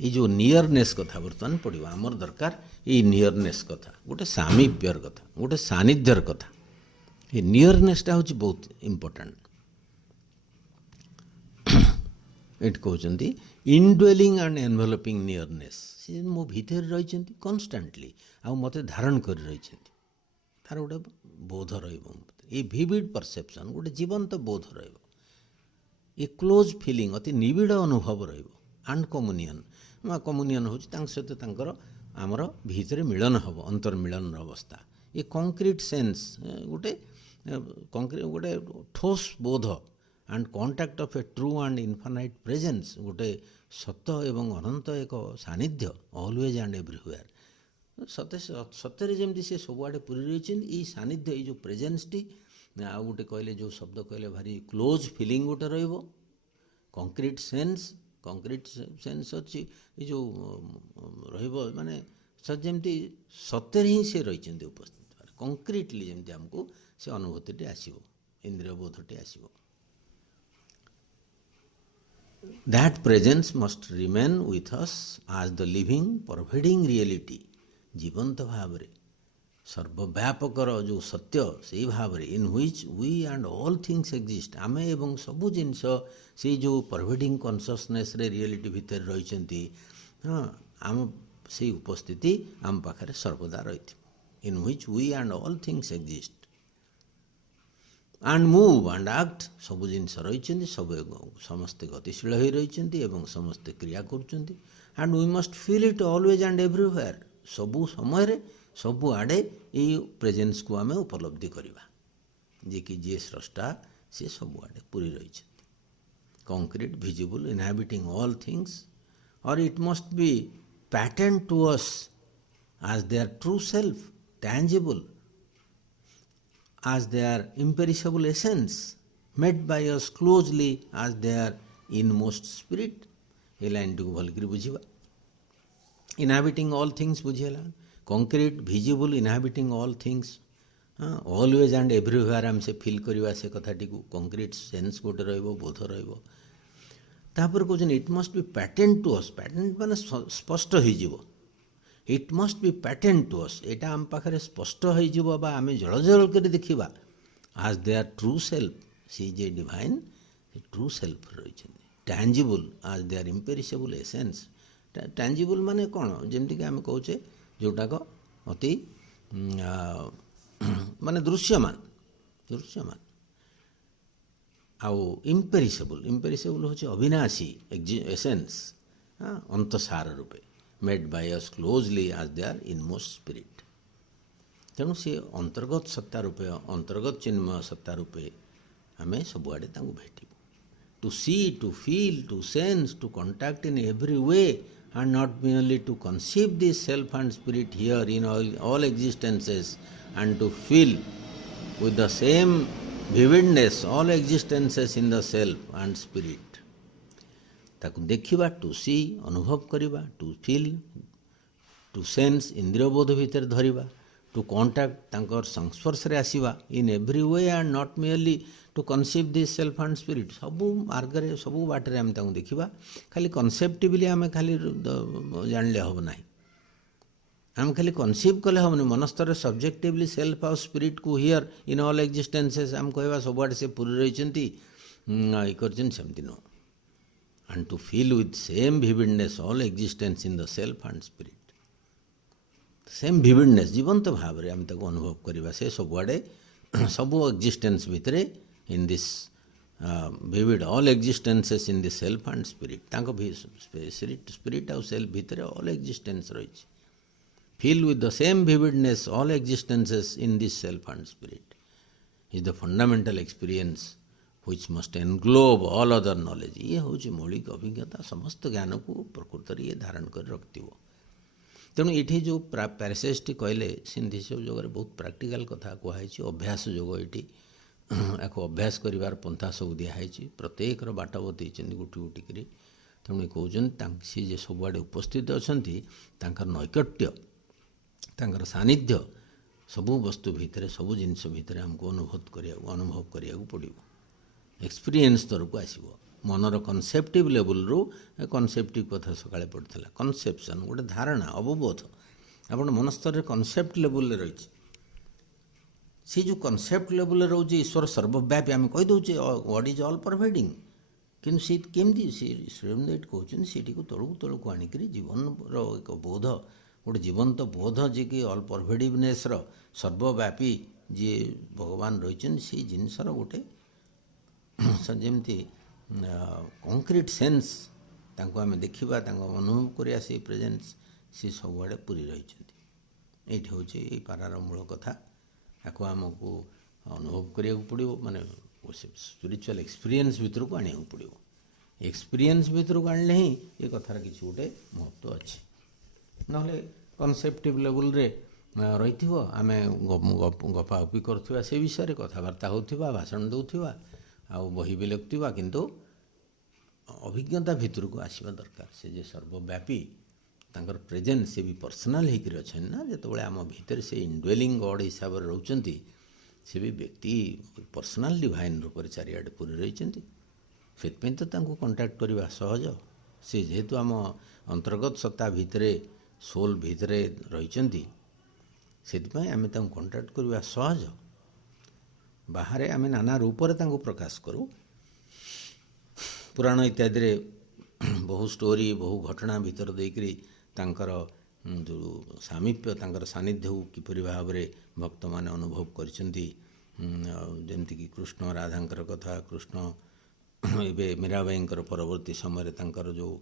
ଏଇ ଯେଉଁ ନିୟରନେସ୍ କଥା ବର୍ତ୍ତମାନ ପଡ଼ିବ, ଆମର ଦରକାର ଏଇ ନିୟରନେସ୍ କଥା, ଗୋଟେ ସାମିପ୍ୟର କଥା, ଗୋଟେ ସାନ୍ନିଧ୍ୟର କଥା। ଏ ନିୟରନେସ୍ଟା ହେଉଛି ବହୁତ ଇମ୍ପୋର୍ଟାଣ୍ଟ। ଏଠି କହୁଛନ୍ତି ଇନଡ୍ୱେଲିଂ ଆଣ୍ଡ ଏନଭଲପିଂ ନିୟରନେସ୍, ସେ ମୋ ଭିତରେ ରହିଛନ୍ତି କନଷ୍ଟାଣ୍ଟଲି, ଆଉ ମୋତେ ଧାରଣ କରି ରହିଛନ୍ତି। ତାର ଗୋଟେ ବୋଧ ରହିବ, ଏଇ ଭିଭିଡ୍ ପରସେପ୍ସନ୍, ଗୋଟେ ଜୀବନ୍ତ ବୋଧ ରହିବ, ଏ କ୍ଲୋଜ୍ ଫିଲିଂ, ଅତି ନିବିଡ଼ ଅନୁଭବ ରହିବ। ଆଣ୍ଡ କମ୍ୟୁନିୟନ୍, କମ୍ୟୁନିୟନ୍ ହେଉଛି ତାଙ୍କ ସହିତ ତାଙ୍କର ଆମର ଭିତରେ ମିଳନ ହେବ, ଅନ୍ତର୍ମିଳନର ଅବସ୍ଥା। ଏ କଂକ୍ରିଟ୍ ସେନ୍ସ, ଗୋଟେ ଠୋସ୍ ବୋଧ, and contact of A true and infinite presence, ଗୋଟେ ସତ ଏବଂ ଅନନ୍ତ ଏକ ସାନ୍ନିଧ୍ୟ, ଅଲୱେଜ୍ ଆଣ୍ଡ ଏଭ୍ରିହ୍ୱେୟାର୍। ସତରେ ଯେମିତି ସେ ସବୁଆଡ଼େ ପୁରି ରହିଛନ୍ତି, ଏଇ ସାନ୍ନିଧ୍ୟ, ଏଇ ଯେଉଁ ପ୍ରେଜେନ୍ସଟି, ଆଉ ଗୋଟେ କହିଲେ ଯେଉଁ ଶବ୍ଦ କହିଲେ ଭାରି କ୍ଲୋଜ୍ ଫିଲିଂ ଗୋଟେ ରହିବ। କଂକ୍ରିଟ୍ ସେନ୍ସ ଅଛି, ଏ ଯେଉଁ ରହିବ ମାନେ ଯେମିତି ସତରେ ହିଁ ସେ ରହିଛନ୍ତି ଉପସ୍ଥିତ, କଂକ୍ରିଟଲି ଯେମିତି ଆମକୁ ସେ ଅନୁଭୂତିଟି ଆସିବ, ଇନ୍ଦ୍ରିୟ ବୋଧଟି ଆସିବ। That presence must remain with us as the living pervading reality, ଜୀବନ୍ତ ଭାବରେ ସର୍ବବ୍ୟାପକର ଯେଉଁ ସତ୍ୟ ସେଇ ଭାବରେ in which we and all things exist, ଆମେ ଏବଂ ସବୁ ଜିନିଷ ସେଇ ଯେଉଁ ପରଭେଡ଼ିଂ କନସିୟସନେସ୍ରେ ରିଏଲିଟି ଭିତରେ ରହିଛନ୍ତି। ହଁ, ଆମ ସେଇ ଉପସ୍ଥିତି ଆମ ପାଖରେ ସର୍ବଦା ରହିଥିବ। In which we and all things exist and move and act, ସବୁ ଜିନିଷ ରହିଛନ୍ତି, ସମସ୍ତେ ଗତିଶୀଳ ହୋଇ ରହିଛନ୍ତି ଏବଂ ସମସ୍ତେ କ୍ରିୟା କରୁଛନ୍ତି। And we must feel it always and everywhere, ସବୁ ସମୟରେ ସବୁଆଡ଼େ ଏଇ ପ୍ରେଜେନ୍ସକୁ ଆମେ ଉପଲବ୍ଧି କରିବା, ଯିଏକି ଯିଏ ସ୍ରଷ୍ଟା ସେ ସବୁଆଡ଼େ ପୁରି ରହିଛନ୍ତି। Concrete, visible, inhabiting all things, or it must be patent to us as their true self, tangible as their imperishable essence, met by us closely as their inmost spirit। ଏ ଲାଇନ୍ଟିକୁ ଭଲକରି ବୁଝିବା। ଇନହାବିଟିଂ ଅଲ୍ ଥିଙ୍ଗସ୍ ବୁଝିହେଲା, concrete, visible, inhabiting all things, always and everywhere ଆମେ ସେ feel କରିବା ସେ କଥାଟିକୁ। କଂକ୍ରିଟ୍ ସେନ୍ସ ଗୋଟେ ରହିବ, ବୋଧ ରହିବ। ତାପରେ କହୁଛନ୍ତି ଇଟ୍ ମଷ୍ଟ ବି ପ୍ୟାଟେଣ୍ଟ ଟୁ ଅସ୍, ପ୍ୟାଟେଣ୍ଟ ମାନେ ସ୍ପଷ୍ଟ ହୋଇଯିବ। ଇଟ୍ ମଷ୍ଟ ବି ପ୍ୟାଟେଣ୍ଟ ଟୁ ଅସ୍, ଏଇଟା ଆମ ପାଖରେ ସ୍ପଷ୍ଟ ହୋଇଯିବ ବା ଆମେ ଜଳଜଳ କରି ଦେଖିବା। ଆଜ୍ ଦେୟାର ଟ୍ରୁ ସେଲ୍ଫ, ସେଇ ଯେ ଡିଭାଇନ୍ ଟ୍ରୁ ସେଲ୍ଫ ରହିଛନ୍ତି। ଟାଞ୍ଜିବୁଲ୍ ଆଜ୍ ଦେୟାର ଇମ୍ପେରିସେବୁଲ୍ ଏସେନ୍ସ, ଟାଞ୍ଜିବୁଲ୍ ମାନେ କ'ଣ, ଯେମିତିକି ଆମେ କହୁଛେ ଯେଉଁଟାକ ଅତି ମାନେ ଦୃଶ୍ୟମାନ। ଆଉ ଇମ୍ପେରିସେବୁଲ୍ ହେଉଛି ଅବିନାଶୀ ଏସେନ୍ସ, ଅନ୍ତଃସାର ରୂପେ। Made by us closely as their inmost spirit. ତେଣୁ ସେ ଅନ୍ତର୍ଗତ ସତ୍ତା ରୂପେ, ଅନ୍ତର୍ଗତ ଚିନ୍ମୟ ସତ୍ତା ରୂପେ ଆମେ ସବୁଆଡ଼େ ତାଙ୍କୁ ଭେଟିବୁ। To see, to feel, to sense, to contact in every way and not merely to conceive this self and spirit here in all existences, and to feel with the same vividness all existences in the self and spirit। ତାକୁ ଦେଖିବା, two see ଅନୁଭବ କରିବା, to feel, to sense ଇନ୍ଦ୍ରିୟବୋଧ ଭିତରେ ଧରିବା, to contact ତାଙ୍କର ସଂସ୍ପର୍ଶରେ ଆସିବା, in every way and not merely to conceive this self and spirit. ସବୁ ମାର୍ଗରେ, ସବୁ ବାଟରେ ଆମେ ତାଙ୍କୁ ଦେଖିବା। ଖାଲି କନସେପ୍ଟିଭଲି ଆମେ ଖାଲି ଜାଣିଲେ ହେବ ନାହିଁ, ଆମେ ଖାଲି କନସିଭ୍ କଲେ ହେବନି। ମନସ୍ତରରେ ସବଜେକ୍ଟିଭଲି ସେଲ୍ଫ ଆଉ ସ୍ପିରିଟ୍କୁ ହିୟର୍ ଇନ୍ ଅଲ୍ ଏକ୍ଜିଷ୍ଟେନ୍ସେସ୍ ଆମେ କହିବା ସବୁଆଡ଼େ ସେ ପୁରି ରହିଛନ୍ତି, ଇଏ କରିଛନ୍ତି, ସେମିତି ନୁହଁ। and to feel with same vividness all existence in the self and spirit। Same vividness, ଜୀବନ୍ତ ଭାବରେ ଆମେ ତାକୁ ଅନୁଭବ କରିବା, ସେ ସବୁଆଡ଼େ ସବୁ ଏକ୍ଜିଷ୍ଟେନ୍ସ ଭିତରେ, in this vivid all existences in the self and spirit. ତାଙ୍କ ସ୍ପିରିଟ୍ ଆଉ ସେଲ୍ଫ ଭିତରେ ଅଲ୍ ଏକ୍ଜିଷ୍ଟେନ୍ସ ରହିଛି। Feel with the same vividness all existences in this self and spirit is the fundamental experience which must englobe all other knowledge। ଇଏ ହେଉଛି ମୌଳିକ ଅଭିଜ୍ଞତା, ସମସ୍ତ ଜ୍ଞାନକୁ ପ୍ରକୃତରେ ଇଏ ଧାରଣ କରି ରଖିଥିବ। ତେଣୁ ଏଠି ଯେଉଁ ପ୍ୟାରାସେଜ୍ଟି କହିଲେ, ସିନ୍ଥିସିସ୍ ଯୋଗରେ ବହୁତ ପ୍ରାକ୍ଟିକାଲ କଥା କୁହାଯାଇଛି। ଅଭ୍ୟାସ ଯୋଗ ଏଠି, ୟାକୁ ଅଭ୍ୟାସ କରିବାର ପନ୍ଥା ସବୁ ଦିଆହେଇଛି, ପ୍ରତ୍ୟେକର ବାଟ ବତେଇଛନ୍ତି ଗୋଟି ଗୋଟି କରି। ତେଣୁ କହୁଛନ୍ତି ସେ ଯେ ସବୁଆଡ଼େ ଉପସ୍ଥିତ ଅଛନ୍ତି, ତାଙ୍କର ନୈକଟ୍ୟ, ତାଙ୍କର ସାନ୍ନିଧ୍ୟ ସବୁ ବସ୍ତୁ ଭିତରେ, ସବୁ ଜିନିଷ ଭିତରେ ଆମକୁ ଅନୁଭବ କରିବାକୁ ପଡ଼ିବ। ଏକ୍ସପିରିଏନ୍ସ ସ୍ତରକୁ ଆସିବ। ମନର କନସେପ୍ଟିଭ୍ ଲେବୁଲ୍ରୁ, କନସେପ୍ଟିଭ୍ କଥା ସକାଳେ ପଡ଼ିଥିଲା, କନସେପ୍ସନ୍ ଗୋଟେ ଧାରଣା, ଅବବୋଧ। ଆପଣ ମନସ୍ତରରେ କନସେପ୍ଟ ଲେବୁଲ୍ରେ ରହିଛି, ସେ ଯେଉଁ କନସେପ୍ଟ ଲେବୁଲ୍ରେ ରହୁଛି ଈଶ୍ୱର ସର୍ବବ୍ୟାପୀ ଆମେ କହିଦେଉଛେ, ଗଡ୍ ଇଜ୍ ଅଲ୍ ପରଭେଡ଼ିଂ। କିନ୍ତୁ ସେ କେମିତି, ସେ ଶ୍ରୀମନ୍ଦିର କହୁଛନ୍ତି ସେଠିକୁ ତଳକୁ ଆଣିକରି ଜୀବନର ଏକ ବୋଧ, ଗୋଟେ ଜୀବନ୍ତ ବୋଧ, ଯିଏକି ଅଲ୍ ପରଭେଡ଼ିଭନେସ୍ର ସର୍ବବ୍ୟାପୀ ଯିଏ ଭଗବାନ ରହିଛନ୍ତି, ସେଇ ଜିନିଷର ଗୋଟେ ଯେମିତି କଂକ୍ରିଟ୍ ସେନ୍ସ, ତାଙ୍କୁ ଆମେ ଦେଖିବା, ତାଙ୍କୁ ଅନୁଭବ କରିବା, ସେଇ ପ୍ରେଜେନ୍ସ ସେ ସବୁଆଡ଼େ ପୁରି ରହିଛନ୍ତି। ଏଇଠି ହେଉଛି ଏଇ ପାରାର ମୂଳ କଥା। ୟାକୁ ଆମକୁ ଅନୁଭବ କରିବାକୁ ପଡ଼ିବ, ମାନେ ସ୍ପିରିଚୁଆଲ୍ ଏକ୍ସପିରିଏନ୍ସ ଭିତରକୁ ଆଣିବାକୁ ପଡ଼ିବ। ଏକ୍ସପିରିଏନ୍ସ ଭିତରକୁ ଆଣିଲେ ହିଁ ଏ କଥାର କିଛି ଗୋଟେ ମହତ୍ଵ ଅଛି। ନହେଲେ କନସେପ୍ଟିଭ୍ ଲେବୁଲ୍ରେ ରହିଥିବ, ଆମେ ଗପାଗପି କରୁଥିବା, ସେ ବିଷୟରେ କଥାବାର୍ତ୍ତା ହେଉଥିବା, ଭାଷଣ ଦେଉଥିବା, ଆଉ ବହି ବି ଲେଖୁଥିବା, କିନ୍ତୁ ଅଭିଜ୍ଞତା ଭିତରକୁ ଆସିବା ଦରକାର। ସେ ଯେ ସର୍ବବ୍ୟାପୀ, ତାଙ୍କର ପ୍ରେଜେନ୍ସ, ସେ ବି ପର୍ସନାଲ୍ ହେଇକରି ଅଛନ୍ତି ନା। ଯେତେବେଳେ ଆମ ଭିତରେ ସେ ଇଣ୍ଡୱେଲିଂ ଗଡ଼୍ ହିସାବରେ ରହୁଛନ୍ତି, ସେ ବି ବ୍ୟକ୍ତି ପର୍ସନାଲ୍ ଡିଭାଇନ୍ ରୂପରେ ଚାରିଆଡ଼େ ପୁରି ରହିଛନ୍ତି। ସେଥିପାଇଁ ତ ତାଙ୍କୁ କଣ୍ଟାକ୍ଟ କରିବା ସହଜ। ସେ ଯେହେତୁ ଆମ ଅନ୍ତର୍ଗତ ସତ୍ତା ଭିତରେ, ସୋଲ୍ ଭିତରେ ରହିଛନ୍ତି, ସେଥିପାଇଁ ଆମେ ତାଙ୍କୁ କଣ୍ଟାକ୍ଟ କରିବା ସହଜ। ବାହାରେ ଆମେ ନାନା ରୂପରେ ତାଙ୍କୁ ପ୍ରକାଶ କରୁ। ପୁରାଣ ଇତ୍ୟାଦିରେ ବହୁ ଷ୍ଟୋରି ବହୁ ଘଟଣା ଭିତର ଦେଇକରି ତାଙ୍କର ଯେଉଁ ସାମୀପ୍ୟ ତାଙ୍କର ସାନ୍ନିଧ୍ୟକୁ କିପରି ଭାବରେ ଭକ୍ତମାନେ ଅନୁଭବ କରିଛନ୍ତି। ଯେମିତିକି କୃଷ୍ଣ ରାଧାଙ୍କର କଥା, କୃଷ୍ଣ ଏବେ ମୀରାବାଈଙ୍କର ପରବର୍ତ୍ତୀ ସମୟରେ ତାଙ୍କର ଯେଉଁ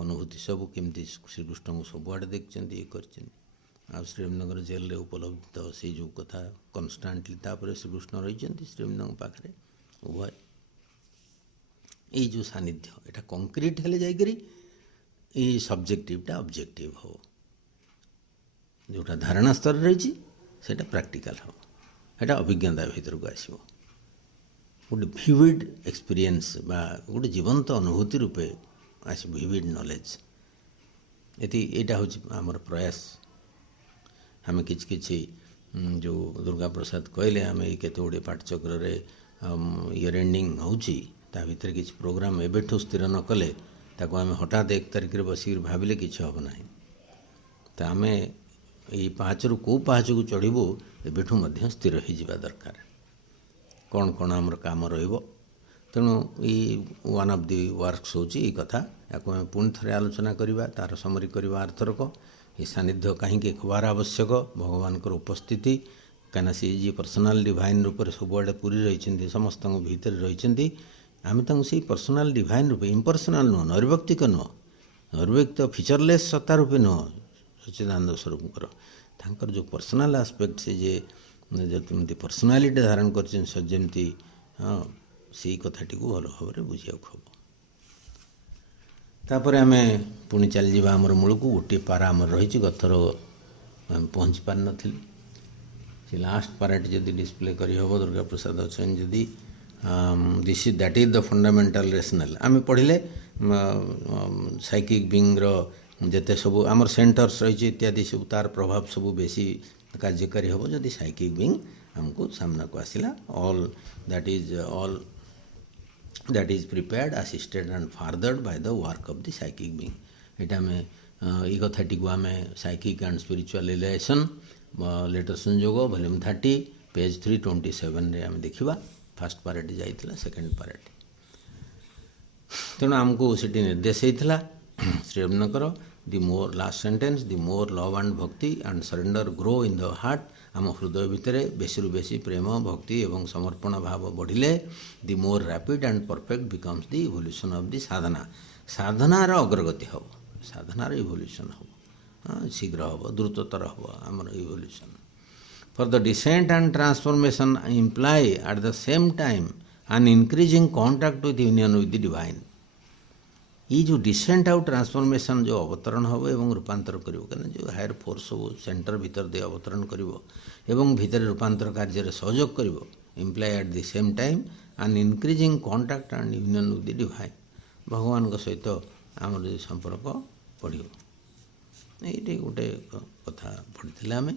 ଅନୁଭୂତି ସବୁ କେମିତି ଶ୍ରୀକୃଷ୍ଣଙ୍କୁ ସବୁଆଡ଼େ ଦେଖିଛନ୍ତି ଇଏ କରିଛନ୍ତି। ଆଉ ଶ୍ରୀରାମନଗର ଜେଲରେ ଉପଲବ୍ଧ ସେଇ ଯେଉଁ କଥା କନଷ୍ଟାଣ୍ଟଲି ତାପରେ ଶ୍ରୀକୃଷ୍ଣ ରହିଛନ୍ତି ଶ୍ରୀରାମନଗର ପାଖରେ ଉଭୟ। ଏଇ ଯେଉଁ ସାନ୍ନିଧ୍ୟ ଏଇଟା କଂକ୍ରିଟ୍ ହେଲେ ଯାଇକରି ଏଇ ସବଜେକ୍ଟିଭଟା ଅବଜେକ୍ଟିଭ ହେବ। ଯେଉଁଟା ଧାରଣା ସ୍ତରରେ ରହିଛି ସେଇଟା ପ୍ରାକ୍ଟିକାଲ ହେବ, ସେଇଟା ଅଭିଜ୍ଞତା ଭିତରକୁ ଆସିବ। ଗୋଟେ ଭିଭିଡ଼ ଏକ୍ସପିରିଏନ୍ସ ବା ଗୋଟେ ଜୀବନ୍ତ ଅନୁଭୂତି ରୂପେ ଆସିବ, ଭିଭିଡ଼ ନଲେଜ। ଏଇଟା ହେଉଛି ଆମର ପ୍ରୟାସ। ଆମେ କିଛି ଯେଉଁ ଦୁର୍ଗା ପ୍ରସାଦ କହିଲେ ଆମେ ଏଇ କେତେ ଗୁଡ଼ିଏ ପାଠଚକ୍ରରେ ଇୟର୍ ଏଣ୍ଡିଂ ହେଉଛି, ତା ଭିତରେ କିଛି ପ୍ରୋଗ୍ରାମ ଏବେଠୁ ସ୍ଥିର ନ କଲେ ତାକୁ ଆମେ ହଠାତ୍ 1 ତାରିଖରେ ବସିକି ଭାବିଲେ କିଛି ହେବ ନାହିଁ। ତ ଆମେ ଏଇ ପାହାଚରୁ କେଉଁ ପାହାଚକୁ ଚଢ଼ିବୁ ଏବେଠୁ ମଧ୍ୟ ସ୍ଥିର ହୋଇଯିବା ଦରକାର। କ'ଣ କ'ଣ ଆମର କାମ ରହିବ। ତେଣୁ ଏଇ ୱାନ୍ ଅଫ୍ ଦି ୱାର୍କସ୍ ହେଉଛି ଏଇ କଥା। ୟାକୁ ଆମେ ପୁଣି ଥରେ ଆଲୋଚନା କରିବା, ତା'ର ସମରି କରିବା ଆର୍ଥରକ। ଏ ସାନ୍ନିଧ୍ୟ କାହିଁକି ହେବାର ଆବଶ୍ୟକ, ଭଗବାନଙ୍କର ଉପସ୍ଥିତି, କାହିଁକିନା ସେ ଯିଏ ପର୍ସନାଲ୍ ଡିଭାଇନ୍ ରୂପରେ ସବୁଆଡ଼େ ପୁରୀ ରହିଛନ୍ତି, ସମସ୍ତଙ୍କ ଭିତରେ ରହିଛନ୍ତି। ଆମେ ତାଙ୍କୁ ସେଇ ପର୍ସନାଲ୍ ଡିଭାଇନ୍ ରୂପେ, ଇମ୍ପର୍ସନାଲ୍ ନୁହଁ, ନୈର୍ବ୍ୟକ୍ତିକ ନୁହଁ, ନୈର୍ବ୍ୟକ୍ତ ଫିଚରଲେସ୍ ସତ୍ତା ରୂପେ ନୁହଁ ସଚ୍ଚିଦାନନ୍ଦ ସ୍ୱରୂପଙ୍କର, ତାଙ୍କର ଯେଉଁ ପର୍ସନାଲ୍ ଆସ୍ପେକ୍ଟ, ସେ ଯେମିତି ପର୍ସନାଲିଟି ଧାରଣ କରିଛନ୍ତି ଯେମିତି, ହଁ ସେଇ କଥାଟିକୁ ଭଲ ଭାବରେ ବୁଝିବାକୁ ହେବ। ତାପରେ ଆମେ ପୁଣି ଚାଲିଯିବା ଆମର ମୂଳକୁ। ଗୋଟିଏ ପାରା ଆମର ରହିଛି, ଗତଥର ଆମେ ପହଞ୍ଚି ପାରିନଥିଲି। ସେ ଲାଷ୍ଟ ପାରାଟି ଯଦି ଡିସପ୍ଲେ କରିହେବ, ଦୁର୍ଗା ପ୍ରସାଦ ଅଛନ୍ତି ଯଦି, that is the fundamental rational. ଆମେ ପଢ଼ିଲେ ସାଇକିକ୍ ବିଙ୍ଗର ଯେତେ ସବୁ ଆମର ସେଣ୍ଟର୍ସ ରହିଛି ଇତ୍ୟାଦି ସବୁ, ତା'ର ପ୍ରଭାବ ସବୁ ବେଶୀ କାର୍ଯ୍ୟକାରୀ ହେବ ଯଦି ସାଇକିକ୍ ବିଙ୍ଗ ଆମକୁ ସାମ୍ନାକୁ ଆସିଲା। All that is prepared, assisted and furthered by the work of the psychic being. ଏଇଟା ଆମେ ଏଇ କଥାଟିକୁ ଆମେ psychic and spiritual relation letter ସଂଯୋଗ ଭଲ୍ୟୁମ୍ 30 ପେଜ୍ 327ରେ ଆମେ ଦେଖିବା। ଫାର୍ଷ୍ଟ ପାରାଟି ଯାଇଥିଲା, ସେକେଣ୍ଡ ପାରାଟି। ତେଣୁ ଆମକୁ ସେଠି ନିର୍ଦ୍ଦେଶ ହେଇଥିଲା ଶ୍ରୀରାମନଗର, the more last sentence, the more love and bhakti and surrender grow in the heart. ଆମ ହୃଦୟ ଭିତରେ ବେଶୀରୁ ବେଶୀ ପ୍ରେମ, ଭକ୍ତି ଏବଂ ସମର୍ପଣ ଭାବ ବଢ଼ିଲେ the more rapid and perfect becomes the evolution of the sadhana. ସାଧନାର ଅଗ୍ରଗତି ହେବ, ସାଧନାର ଇଭଲ୍ୟୁସନ୍ ହେବ, ଶୀଘ୍ର ହେବ, ଦ୍ରୁତତର ହେବ ଆମର evolution. For the descent and transformation imply at the same time an increasing contact with union with the divine. ଏଇ ଯେଉଁ ଡିସେଣ୍ଟ ଆଉ ଟ୍ରାନ୍ସଫର୍ମେସନ୍ ଯେଉଁ ଅବତରଣ ହେବ ଏବଂ ରୂପାନ୍ତର କରିବ, କାହିଁକିନା ଯେଉଁ ହାୟର ଫୋର୍ସ ସବୁ ସେଣ୍ଟର ଭିତରେ ଦେଇ ଅବତରଣ କରିବ ଏବଂ ଭିତରେ ରୂପାନ୍ତର କାର୍ଯ୍ୟରେ ସହଯୋଗ କରିବ, imply at the same time an increasing contact and union with the divine. ଭଗବାନଙ୍କ ସହିତ ଆମର ଯେଉଁ ସମ୍ପର୍କ ବଢ଼ିବ। ଏଇଠି ଗୋଟେ କଥା ପଢ଼ିଥିଲେ ଆମେ।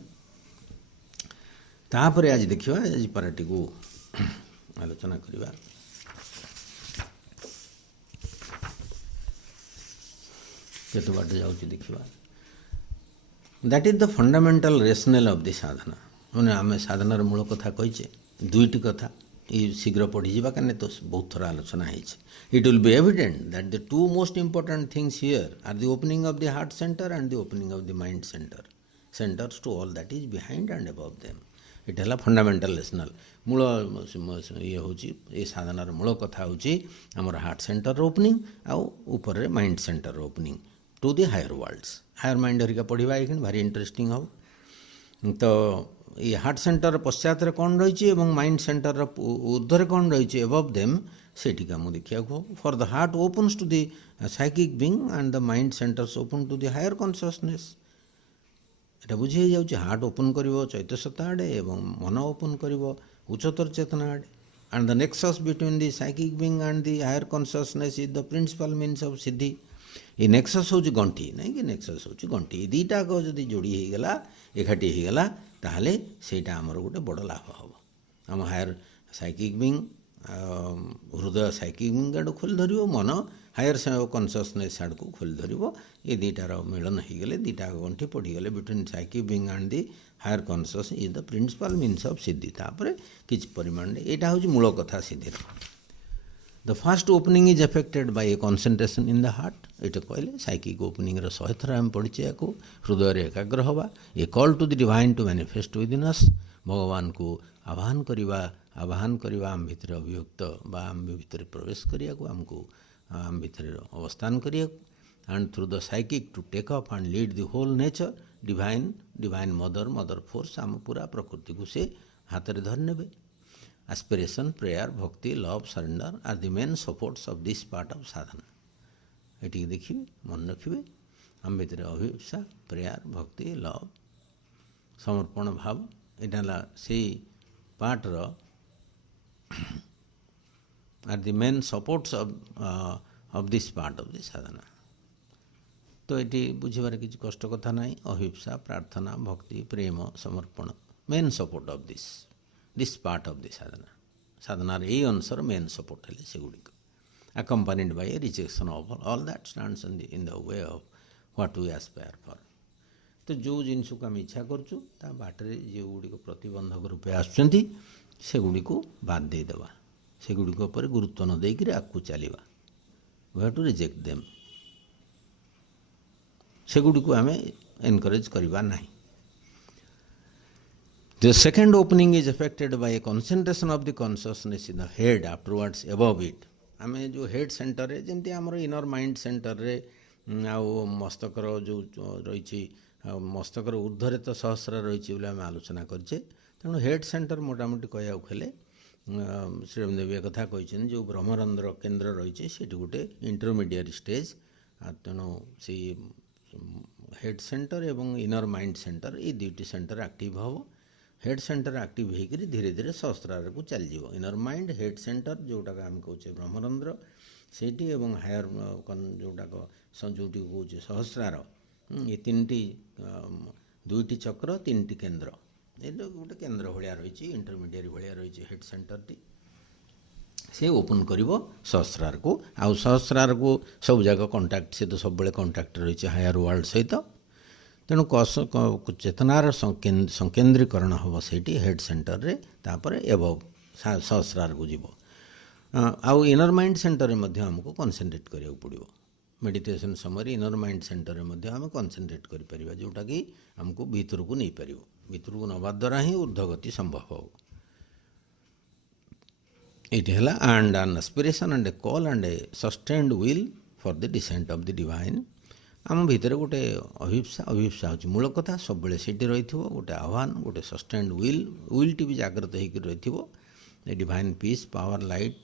ତାପରେ ଆଜି ଦେଖିବା, ଆଜି ପାରାଟିକୁ ଆଲୋଚନା କରିବା। କେତେ ବାଟ ଯାଉଛି ଦେଖିବା। That is the fundamental rationale of the sadhana. ମାନେ ଆମେ ସାଧନାର ମୂଳ କଥା କହିଛେ, ଦୁଇଟି କଥା ଏଇ ଶୀଘ୍ର ପଢ଼ିଯିବା, କାହିଁକି ତ ବହୁତ ଥର ଆଲୋଚନା ହେଇଛି। It will be evident that the two most important things here are the opening of the heart centre and the opening of the mind centre, centres to all that is behind and above them. ଏଇଟା ହେଲା fundamental rational. ମୂଳ ଇଏ ହେଉଛି, ଏ ସାଧନାର ମୂଳ କଥା ହେଉଛି ଆମର ହାର୍ଟ ସେଣ୍ଟରର ଓପନିଂ ଆଉ ଉପରେ ମାଇଣ୍ଡ ସେଣ୍ଟରର opening two the higher world's. Higher mind ହରିକା ପଢ଼ିବା ଏଇখানে ଭାରି ଇଣ୍ଟରେଷ୍ଟିଂ ହେବ। ତ এই ହାର୍ଟ ସେଣ୍ଟରର ପଶ୍ଚାତରେ କ'ଣ ରହିଛି ଏବଂ ମାଇଣ୍ଡ ସେଣ୍ଟରର ଉର୍ଦ୍ଧ୍ୱରେ କ'ଣ ରହିଛି, ଏବଭ୍ ଦେମ୍, ସେଇଠିକି ଆମକୁ ଦେଖିବାକୁ ହେବ। For the heart opens to the psychic being and the mind centres open to the higher consciousness. এটা ବୁଝି ହେଇଯାଉଛି, ହାର୍ଟ ଓପନ୍ କରିବ ଚୈତନ୍ୟସତ୍ତା ଆଡ଼େ ଏବଂ ମନ ଓପନ୍ କରିବ ଉଚ୍ଚତର ଚେତନା ଆଡ଼େ। And the nexus between the psychic being and the higher consciousness is the principal means of siddhi. ଏ ନେକ୍ସସ୍ ହେଉଛି ଗଣ୍ଠି, ନାଇଁ କି ନେକ୍ସସ୍ ହେଉଛି ଗଣ୍ଠି। ଏ ଦୁଇଟାକ ଯଦି ଯୋଡ଼ି ହେଇଗଲା, ଏକାଠି ହେଇଗଲା, ତାହେଲେ ସେଇଟା ଆମର ଗୋଟେ ବଡ଼ ଲାଭ ହେବ। ଆମ ହାୟର ସାଇକିକ୍ ବିଙ୍ଗ ହୃଦୟ ସାଇକିକ୍ ୱିଙ୍ଗ ଆଡ଼କୁ ଖୋଲି ଧରିବ, ମନ ହାୟର କନସିୟସନେସ୍ ଆଡ଼କୁ ଖୋଲି ଧରିବ। ଏ ଦୁଇଟାର ମିଳନ ହେଇଗଲେ, ଦୁଇଟା ଗଣ୍ଠି ପଡ଼ିଗଲେ between psychic being and the higher conscious is the principal means of siddhi. ତାପରେ କିଛି ପରିମାଣରେ ଏଇଟା ହେଉଛି ମୂଳ କଥା ସିଦ୍ଧିର। The first opening is effected by a concentration in the heart. ଏଇଟା କହିଲେ ସାଇକିକ୍ ଓପନିଂର 100 ଥର ଆମେ ପଢ଼ିଛେ ୟାକୁ। ହୃଦୟରେ ଏକାଗ୍ର ହେବା, ଏ କଲ୍ ଟୁ ଦି ଡିଭାଇନ୍ ଟୁ ମ୍ୟାନିଫେଷ୍ଟ ୱିଦିନ୍ ଅସ୍। ଭଗବାନଙ୍କୁ ଆହ୍ୱାନ କରିବା ଆମ ଭିତରେ ଅଭିବ୍ୟକ୍ତ ବା ଆମ ଭିତରେ ପ୍ରବେଶ କରିବାକୁ, ଆମକୁ ଆମ ଭିତରେ ଅବସ୍ଥାନ କରିବାକୁ। And through the psychic to take up and lead the whole nature. Divine mother force ଆମ ପୁରା ପ୍ରକୃତିକୁ ସେ ହାତରେ ଧରି ନେବେ। Aspiration, prayer, bhakti, love, surrender are the main supports of this part of sadhana. ଏଠିକି ଦେଖିବେ, ମନେ ରଖିବେ, ଆମ ଭିତରେ ଅଭିପ୍ସା, ପ୍ରେୟାର, ଭକ୍ତି, ଲଭ୍, ସମର୍ପଣ ଭାବ, ଏଇଟା ହେଲା ସେଇ ପାର୍ଟର are the main supports of this part of the sadhana. ତ ଏଠି ବୁଝିବାରେ କିଛି କଷ୍ଟ କଥା ନାହିଁ। ଅଭିପ୍ସା, ପ୍ରାର୍ଥନା, ଭକ୍ତି, ପ୍ରେମ, ସମର୍ପଣ main support of this part of the sadhana. ସାଧନାର ଏଇ ଅଂଶର ମେନ୍ ସପୋର୍ଟ ହେଲେ ସେଗୁଡ଼ିକ। accompanied by a rejection of all that stands in the way of what we aspire for। ତ ଯେଉଁ ଜିନିଷକୁ ଆମେ ଇଚ୍ଛା କରୁଛୁ ତା ବାଟରେ ଯେଉଁଗୁଡ଼ିକ ପ୍ରତିବନ୍ଧକ ରୂପେ ଆସୁଛନ୍ତି ସେଗୁଡ଼ିକୁ ବାଦ ଦେଇଦେବା, ସେଗୁଡ଼ିକ ଉପରେ ଗୁରୁତ୍ୱ ନ ଦେଇକରି ଆଗକୁ ଚାଲିବା। we have to reject them। ସେଗୁଡ଼ିକୁ ଆମେ ଏନକରେଜ୍ କରିବା ନାହିଁ। The second opening is affected by a concentration of the consciousness in the head afterwards above it। ଆମେ ଯେଉଁ ହେଡ଼୍ ସେଣ୍ଟରରେ, ଯେମିତି ଆମର ଇନର ମାଇଣ୍ଡ ସେଣ୍ଟରରେ ଆଉ ମସ୍ତକର ଯେଉଁ ରହିଛି, ଆଉ ମସ୍ତକର ଉର୍ଦ୍ଧ୍ୱରେ ତ ସହସ୍ର ରହିଛି ବୋଲି ଆମେ ଆଲୋଚନା କରିଛେ। ତେଣୁ ହେଡ଼୍ ସେଣ୍ଟର ମୋଟାମୋଟି କହିବାକୁ ହେଲେ ଶ୍ରୀରାମଦେବ ଏ କଥା କହିଛନ୍ତି, ଯେଉଁ ବ୍ରହ୍ମରନ୍ଧ୍ର କେନ୍ଦ୍ର ରହିଛି ସେଠି ଗୋଟେ ଇଣ୍ଟରମିଡ଼ିଏଟ୍ ଷ୍ଟେଜ୍। ତେଣୁ ସେଇ ହେଡ଼୍ ସେଣ୍ଟର ଏବଂ ଇନର ମାଇଣ୍ଡ ସେଣ୍ଟର ଏଇ ଦୁଇଟି ସେଣ୍ଟର ଆକ୍ଟିଭ୍ ହେବ। ହେଡ଼୍ ସେଣ୍ଟର ଆକ୍ଟିଭ୍ ହେଇକରି ଧୀରେ ଧୀରେ ସହସ୍ରାରକୁ ଚାଲିଯିବ। ଇନର ମାଇଣ୍ଡ, ହେଡ଼୍ ସେଣ୍ଟର ଯେଉଁଟାକ ଆମେ କହୁଛେ ବ୍ରହ୍ମରନ୍ଧ୍ର ସେଇଠି, ଏବଂ ହାୟର ଯେଉଁଟାକ ଯେଉଁଠି କହୁଛେ ସହସ୍ରାର, ଏ ତିନିଟି, ଦୁଇଟି ଚକ୍ର, ତିନିଟି କେନ୍ଦ୍ର, ଏ ଗୋଟେ କେନ୍ଦ୍ର ଭଳିଆ ରହିଛି, ଇଣ୍ଟରମିଡ଼ିଏଟ୍ ଭଳିଆ ରହିଛି ହେଡ଼୍ ସେଣ୍ଟରଟି। ସେ ଓପନ୍ କରିବ ସହସ୍ରାରକୁ, ଆଉ ସହସ୍ରାରକୁ ସବୁ ଯାକ କଣ୍ଟାକ୍ଟ, ସେ ତ ସବୁବେଳେ କଣ୍ଟାକ୍ଟ ରହିଛି ହାୟର ୱାର୍ଲଡ ସହିତ। ତେଣୁ ଚେତନାର ସଂକେନ୍ଦ୍ରୀକରଣ ହେବ ସେଇଠି ହେଡ଼୍ ସେଣ୍ଟରରେ, ତାପରେ ଏବଭ୍ ସହସ୍ରାରକୁ ଯିବ। ଆଉ ଇନର ମାଇଣ୍ଡ ସେଣ୍ଟରରେ ମଧ୍ୟ ଆମକୁ କନସେନ୍ଟ୍ରେଟ୍ କରିବାକୁ ପଡ଼ିବ। ମେଡ଼ିଟେସନ୍ ସମୟରେ ଇନର ମାଇଣ୍ଡ ସେଣ୍ଟରରେ ମଧ୍ୟ ଆମେ କନସେନ୍ଟ୍ରେଟ୍ କରିପାରିବା, ଯେଉଁଟାକି ଆମକୁ ଭିତରକୁ ନେଇପାରିବ। ଭିତରକୁ ନେବା ଦ୍ୱାରା ହିଁ ଊର୍ଦ୍ଧ୍ୱଗତି ସମ୍ଭବ ହେବ। ଏଇଟି ହେଲା and an aspiration and a call and a sustained will for the descent of the divine. ଆମ ଭିତରେ ଗୋଟେ ଅଭିପ୍ସା ହେଉଛି ମୂଳ କଥା, ସବୁବେଳେ ସେଇଠି ରହିଥିବ। ଗୋଟେ ଆହ୍ୱାନ, ଗୋଟେ ସଷ୍ଟେନ୍ଡ ୱିଲ୍ଟି ବି ଜାଗ୍ରତ ହେଇକି ରହିଥିବ। A divine peace, power, light,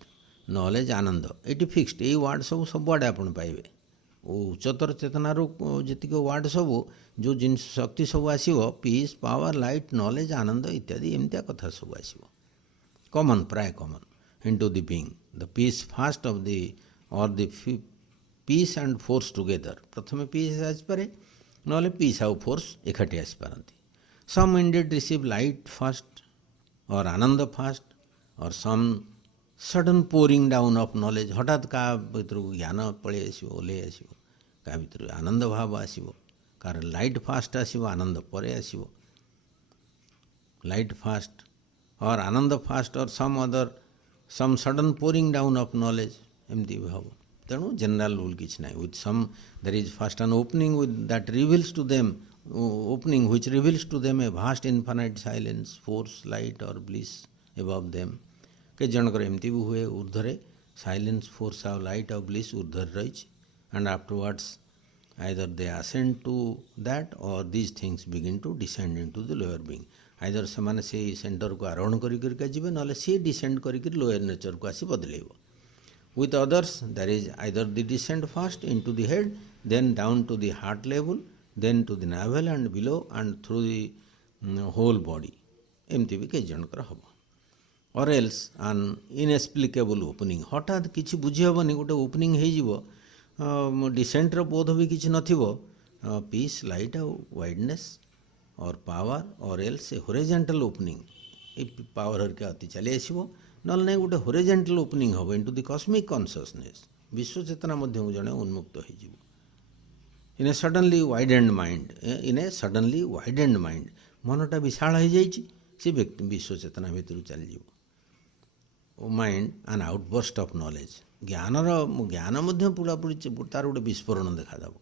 knowledge, ananda, ଏଇଠି ଫିକ୍ସড। ଏଇ ୱାର୍ଡ଼ ସବୁ ସବୁଆଡ଼େ ଆପଣ ପାଇବେ। ଉଚ୍ଚତର ଚେତନାରୁ ଯେତିକି ୱାର୍ଡ଼ ସବୁ, ଯେଉଁ ଜିନିଷ ଶକ୍ତି ସବୁ ଆସିବ, ପିସ୍, ପାୱାର, ଲାଇଟ୍, ନଲେଜ୍, ଆନନ୍ଦ ଇତ୍ୟାଦି, ଏମିତିଆ କଥା ସବୁ ଆସିବ। କମନ୍, ପ୍ରାୟ common into the being, the peace first of the or the peace and force together। ପ୍ରଥମେ ପିସ୍ ଆସିପାରେ, ନହେଲେ ପିସ୍ ଆଉ ଫୋର୍ସ ଏକାଠି ଆସିପାରନ୍ତି। some indeed receive light first or Anand first or some sudden pouring down of knowledge। ହଠାତ୍ କାହା ଭିତରକୁ ଜ୍ଞାନ ପଳେଇ ଆସିବ, ଓହ୍ଲେଇ ଆସିବ, କାହା ଭିତରକୁ ଆନନ୍ଦ ଭାବ ଆସିବ, କାହାର ଲାଇଟ୍ ଫାଷ୍ଟ ଆସିବ, ଆନନ୍ଦ ପରେ ଆସିବ। Light first or ananda first or some sudden pouring down of knowledge, ଏମିତି ବି ହେବ। ତେଣୁ ଜେନେରାଲ୍ ରୁଲ୍ କିଛି ନାହିଁ। with some there is first an opening that reveals to them, which reveals to them a vast infinite silence, force, light or bliss above them। କେତେ ଜଣଙ୍କର ଏମିତି ବି ହୁଏ, ଉର୍ଦ୍ଧ୍ୱରେ silence, force ଆଉ ଲାଇଟ୍ ଆଉ ବ୍ଲିସ୍ ଉର୍ଦ୍ଧ୍ୱରେ ରହିଛି। and afterwards either they ascend to that or these things begin to descend into the lower being। Either ସେମାନେ ସେଇ ସେଣ୍ଟରକୁ ଆରୋହଣ କରିକା ଯିବେ, ନହେଲେ ସିଏ ଡିସେଣ୍ଡ କରିକି ଲୋୟର ନେଚରକୁ ଆସି ବଦଳାଇବ। with others there is either the descent first into the head, then down to the heart level, then to the navel and below and through the whole body। ଏମିତି ବି କେତେ ଜଣଙ୍କର ହେବ। or else an inexplicable opening। ହଠାତ୍ କିଛି ବୁଝି ହେବନି, ଗୋଟେ opening ହେଇଯିବ, ଡିସେଣ୍ଟର ବୋଧ ବି କିଛି ନଥିବ, ପିସ୍, ଲାଇଟ୍ ଆଉ wideness or power or else a horizontal opening। ଏ ପାୱାର ହରିକା ଅତି ଚାଲି ଆସିବ, नल नहीं गोटे होरिजेंटल ओपनिंग हम इनटू द कस्मिक कॉन्शियसनेस विश्व चेतना मध्य जड़े उन्मुक्त हो in a suddenly widened mind in a suddenly widened mind मनटा विशाल हो जाइए से व्यक्ति विश्व चेतना भितर चल mind an outburst of knowledge ज्ञानर ज्ञान पूरापूरी तार गोटे विस्फोरण देखादेव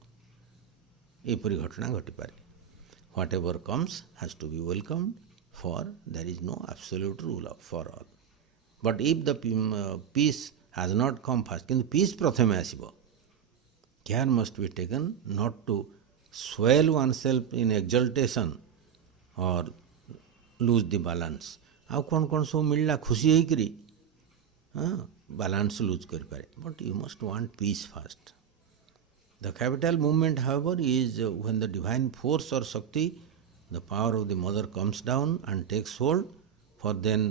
यहपरी घटना घटीपे what ever comes has to be welcomed for there is no absolute rule for all but if the peace has not come first किंतु पीस प्रथम आसब care must be taken not to swell oneself in exaltation or lose the balance आउ कौन कौन सब मिलला खुशी होकरी हाँ बैलेंस लूज कर पारे but you must want peace first the capital movement however is when the divine force or shakti the power of the mother comes down and takes hold for then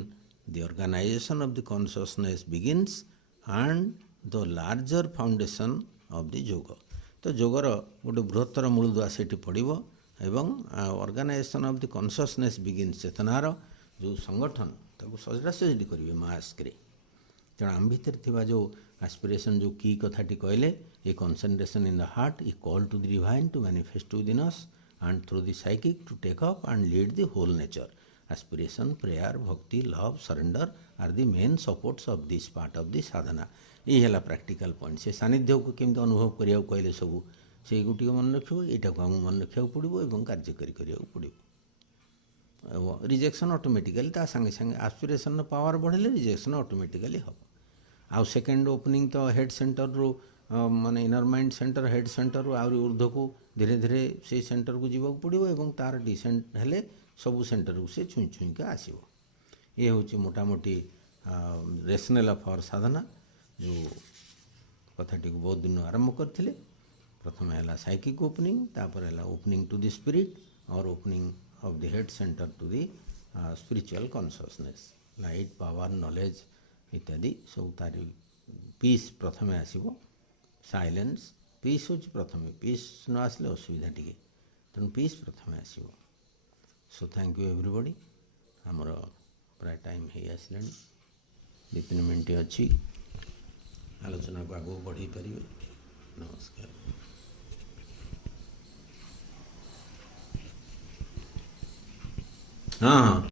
the organisation of the consciousness begins and the larger foundation of the yoga तो योगर गोटे बृहत्तर मूलदुआ से पड़ो एवं organisation of the consciousness begins चेतनार जो संगठन ताको सजडासजी करेंगे मास्क तेणु आम भितर थिबा जो एस्पिरेशन जो की कथाटी कहले a concentration in the heart a call to the divine to manifest within us and through the psychic to take up and lead the whole nature aspiration prayer bhakti love surrender are the main supports of this part of the sadhana ये है practical point से सानिध्य को केमती अनुभव करिया कहले सबू से गोटे मन रखियो यहाँ को आम मन रखा पड़ो और कार्यकारी करा पड़ो रिजेक्शन ऑटोमेटिकली ता संगे संगे एस्पिरेशन पावर बढ़े रिजेक्शन ऑटोमेटिकली हम आउ सेकेंड ओपनिंग तो हेड सेंटर रो माने inner mind centre head centre रो आउरी ऊर्ध्व को धीरे धीरे से सेंटर को जीवा पड़ो और तार डिसेंट हेले सबू सेंटर को से छुई छुई का आसो ये हूँ मोटामोटी रेशनल ऑफ आवर साधना जो कथाटी को बहुत दिन आरंभ करते प्रथम है साइकिक ओपनिंग तापर है ओपनिंग टू द स्पिरिट और opening of the head centre to the spiritual consciousness light power knowledge इत्यादि सब तार पीस प्रथम आसब साइलेंस पीस हूँ प्रथम पीस न आसले असुविधा टी तेणु पीस प्रथम आसब सो थैंक यू एवरीबॉडी आमर प्राय टाइम हो आसला 2-3 मिनट अच्छी आलोचना को आगू बढ़ी पारे नमस्कार हाँ हाँ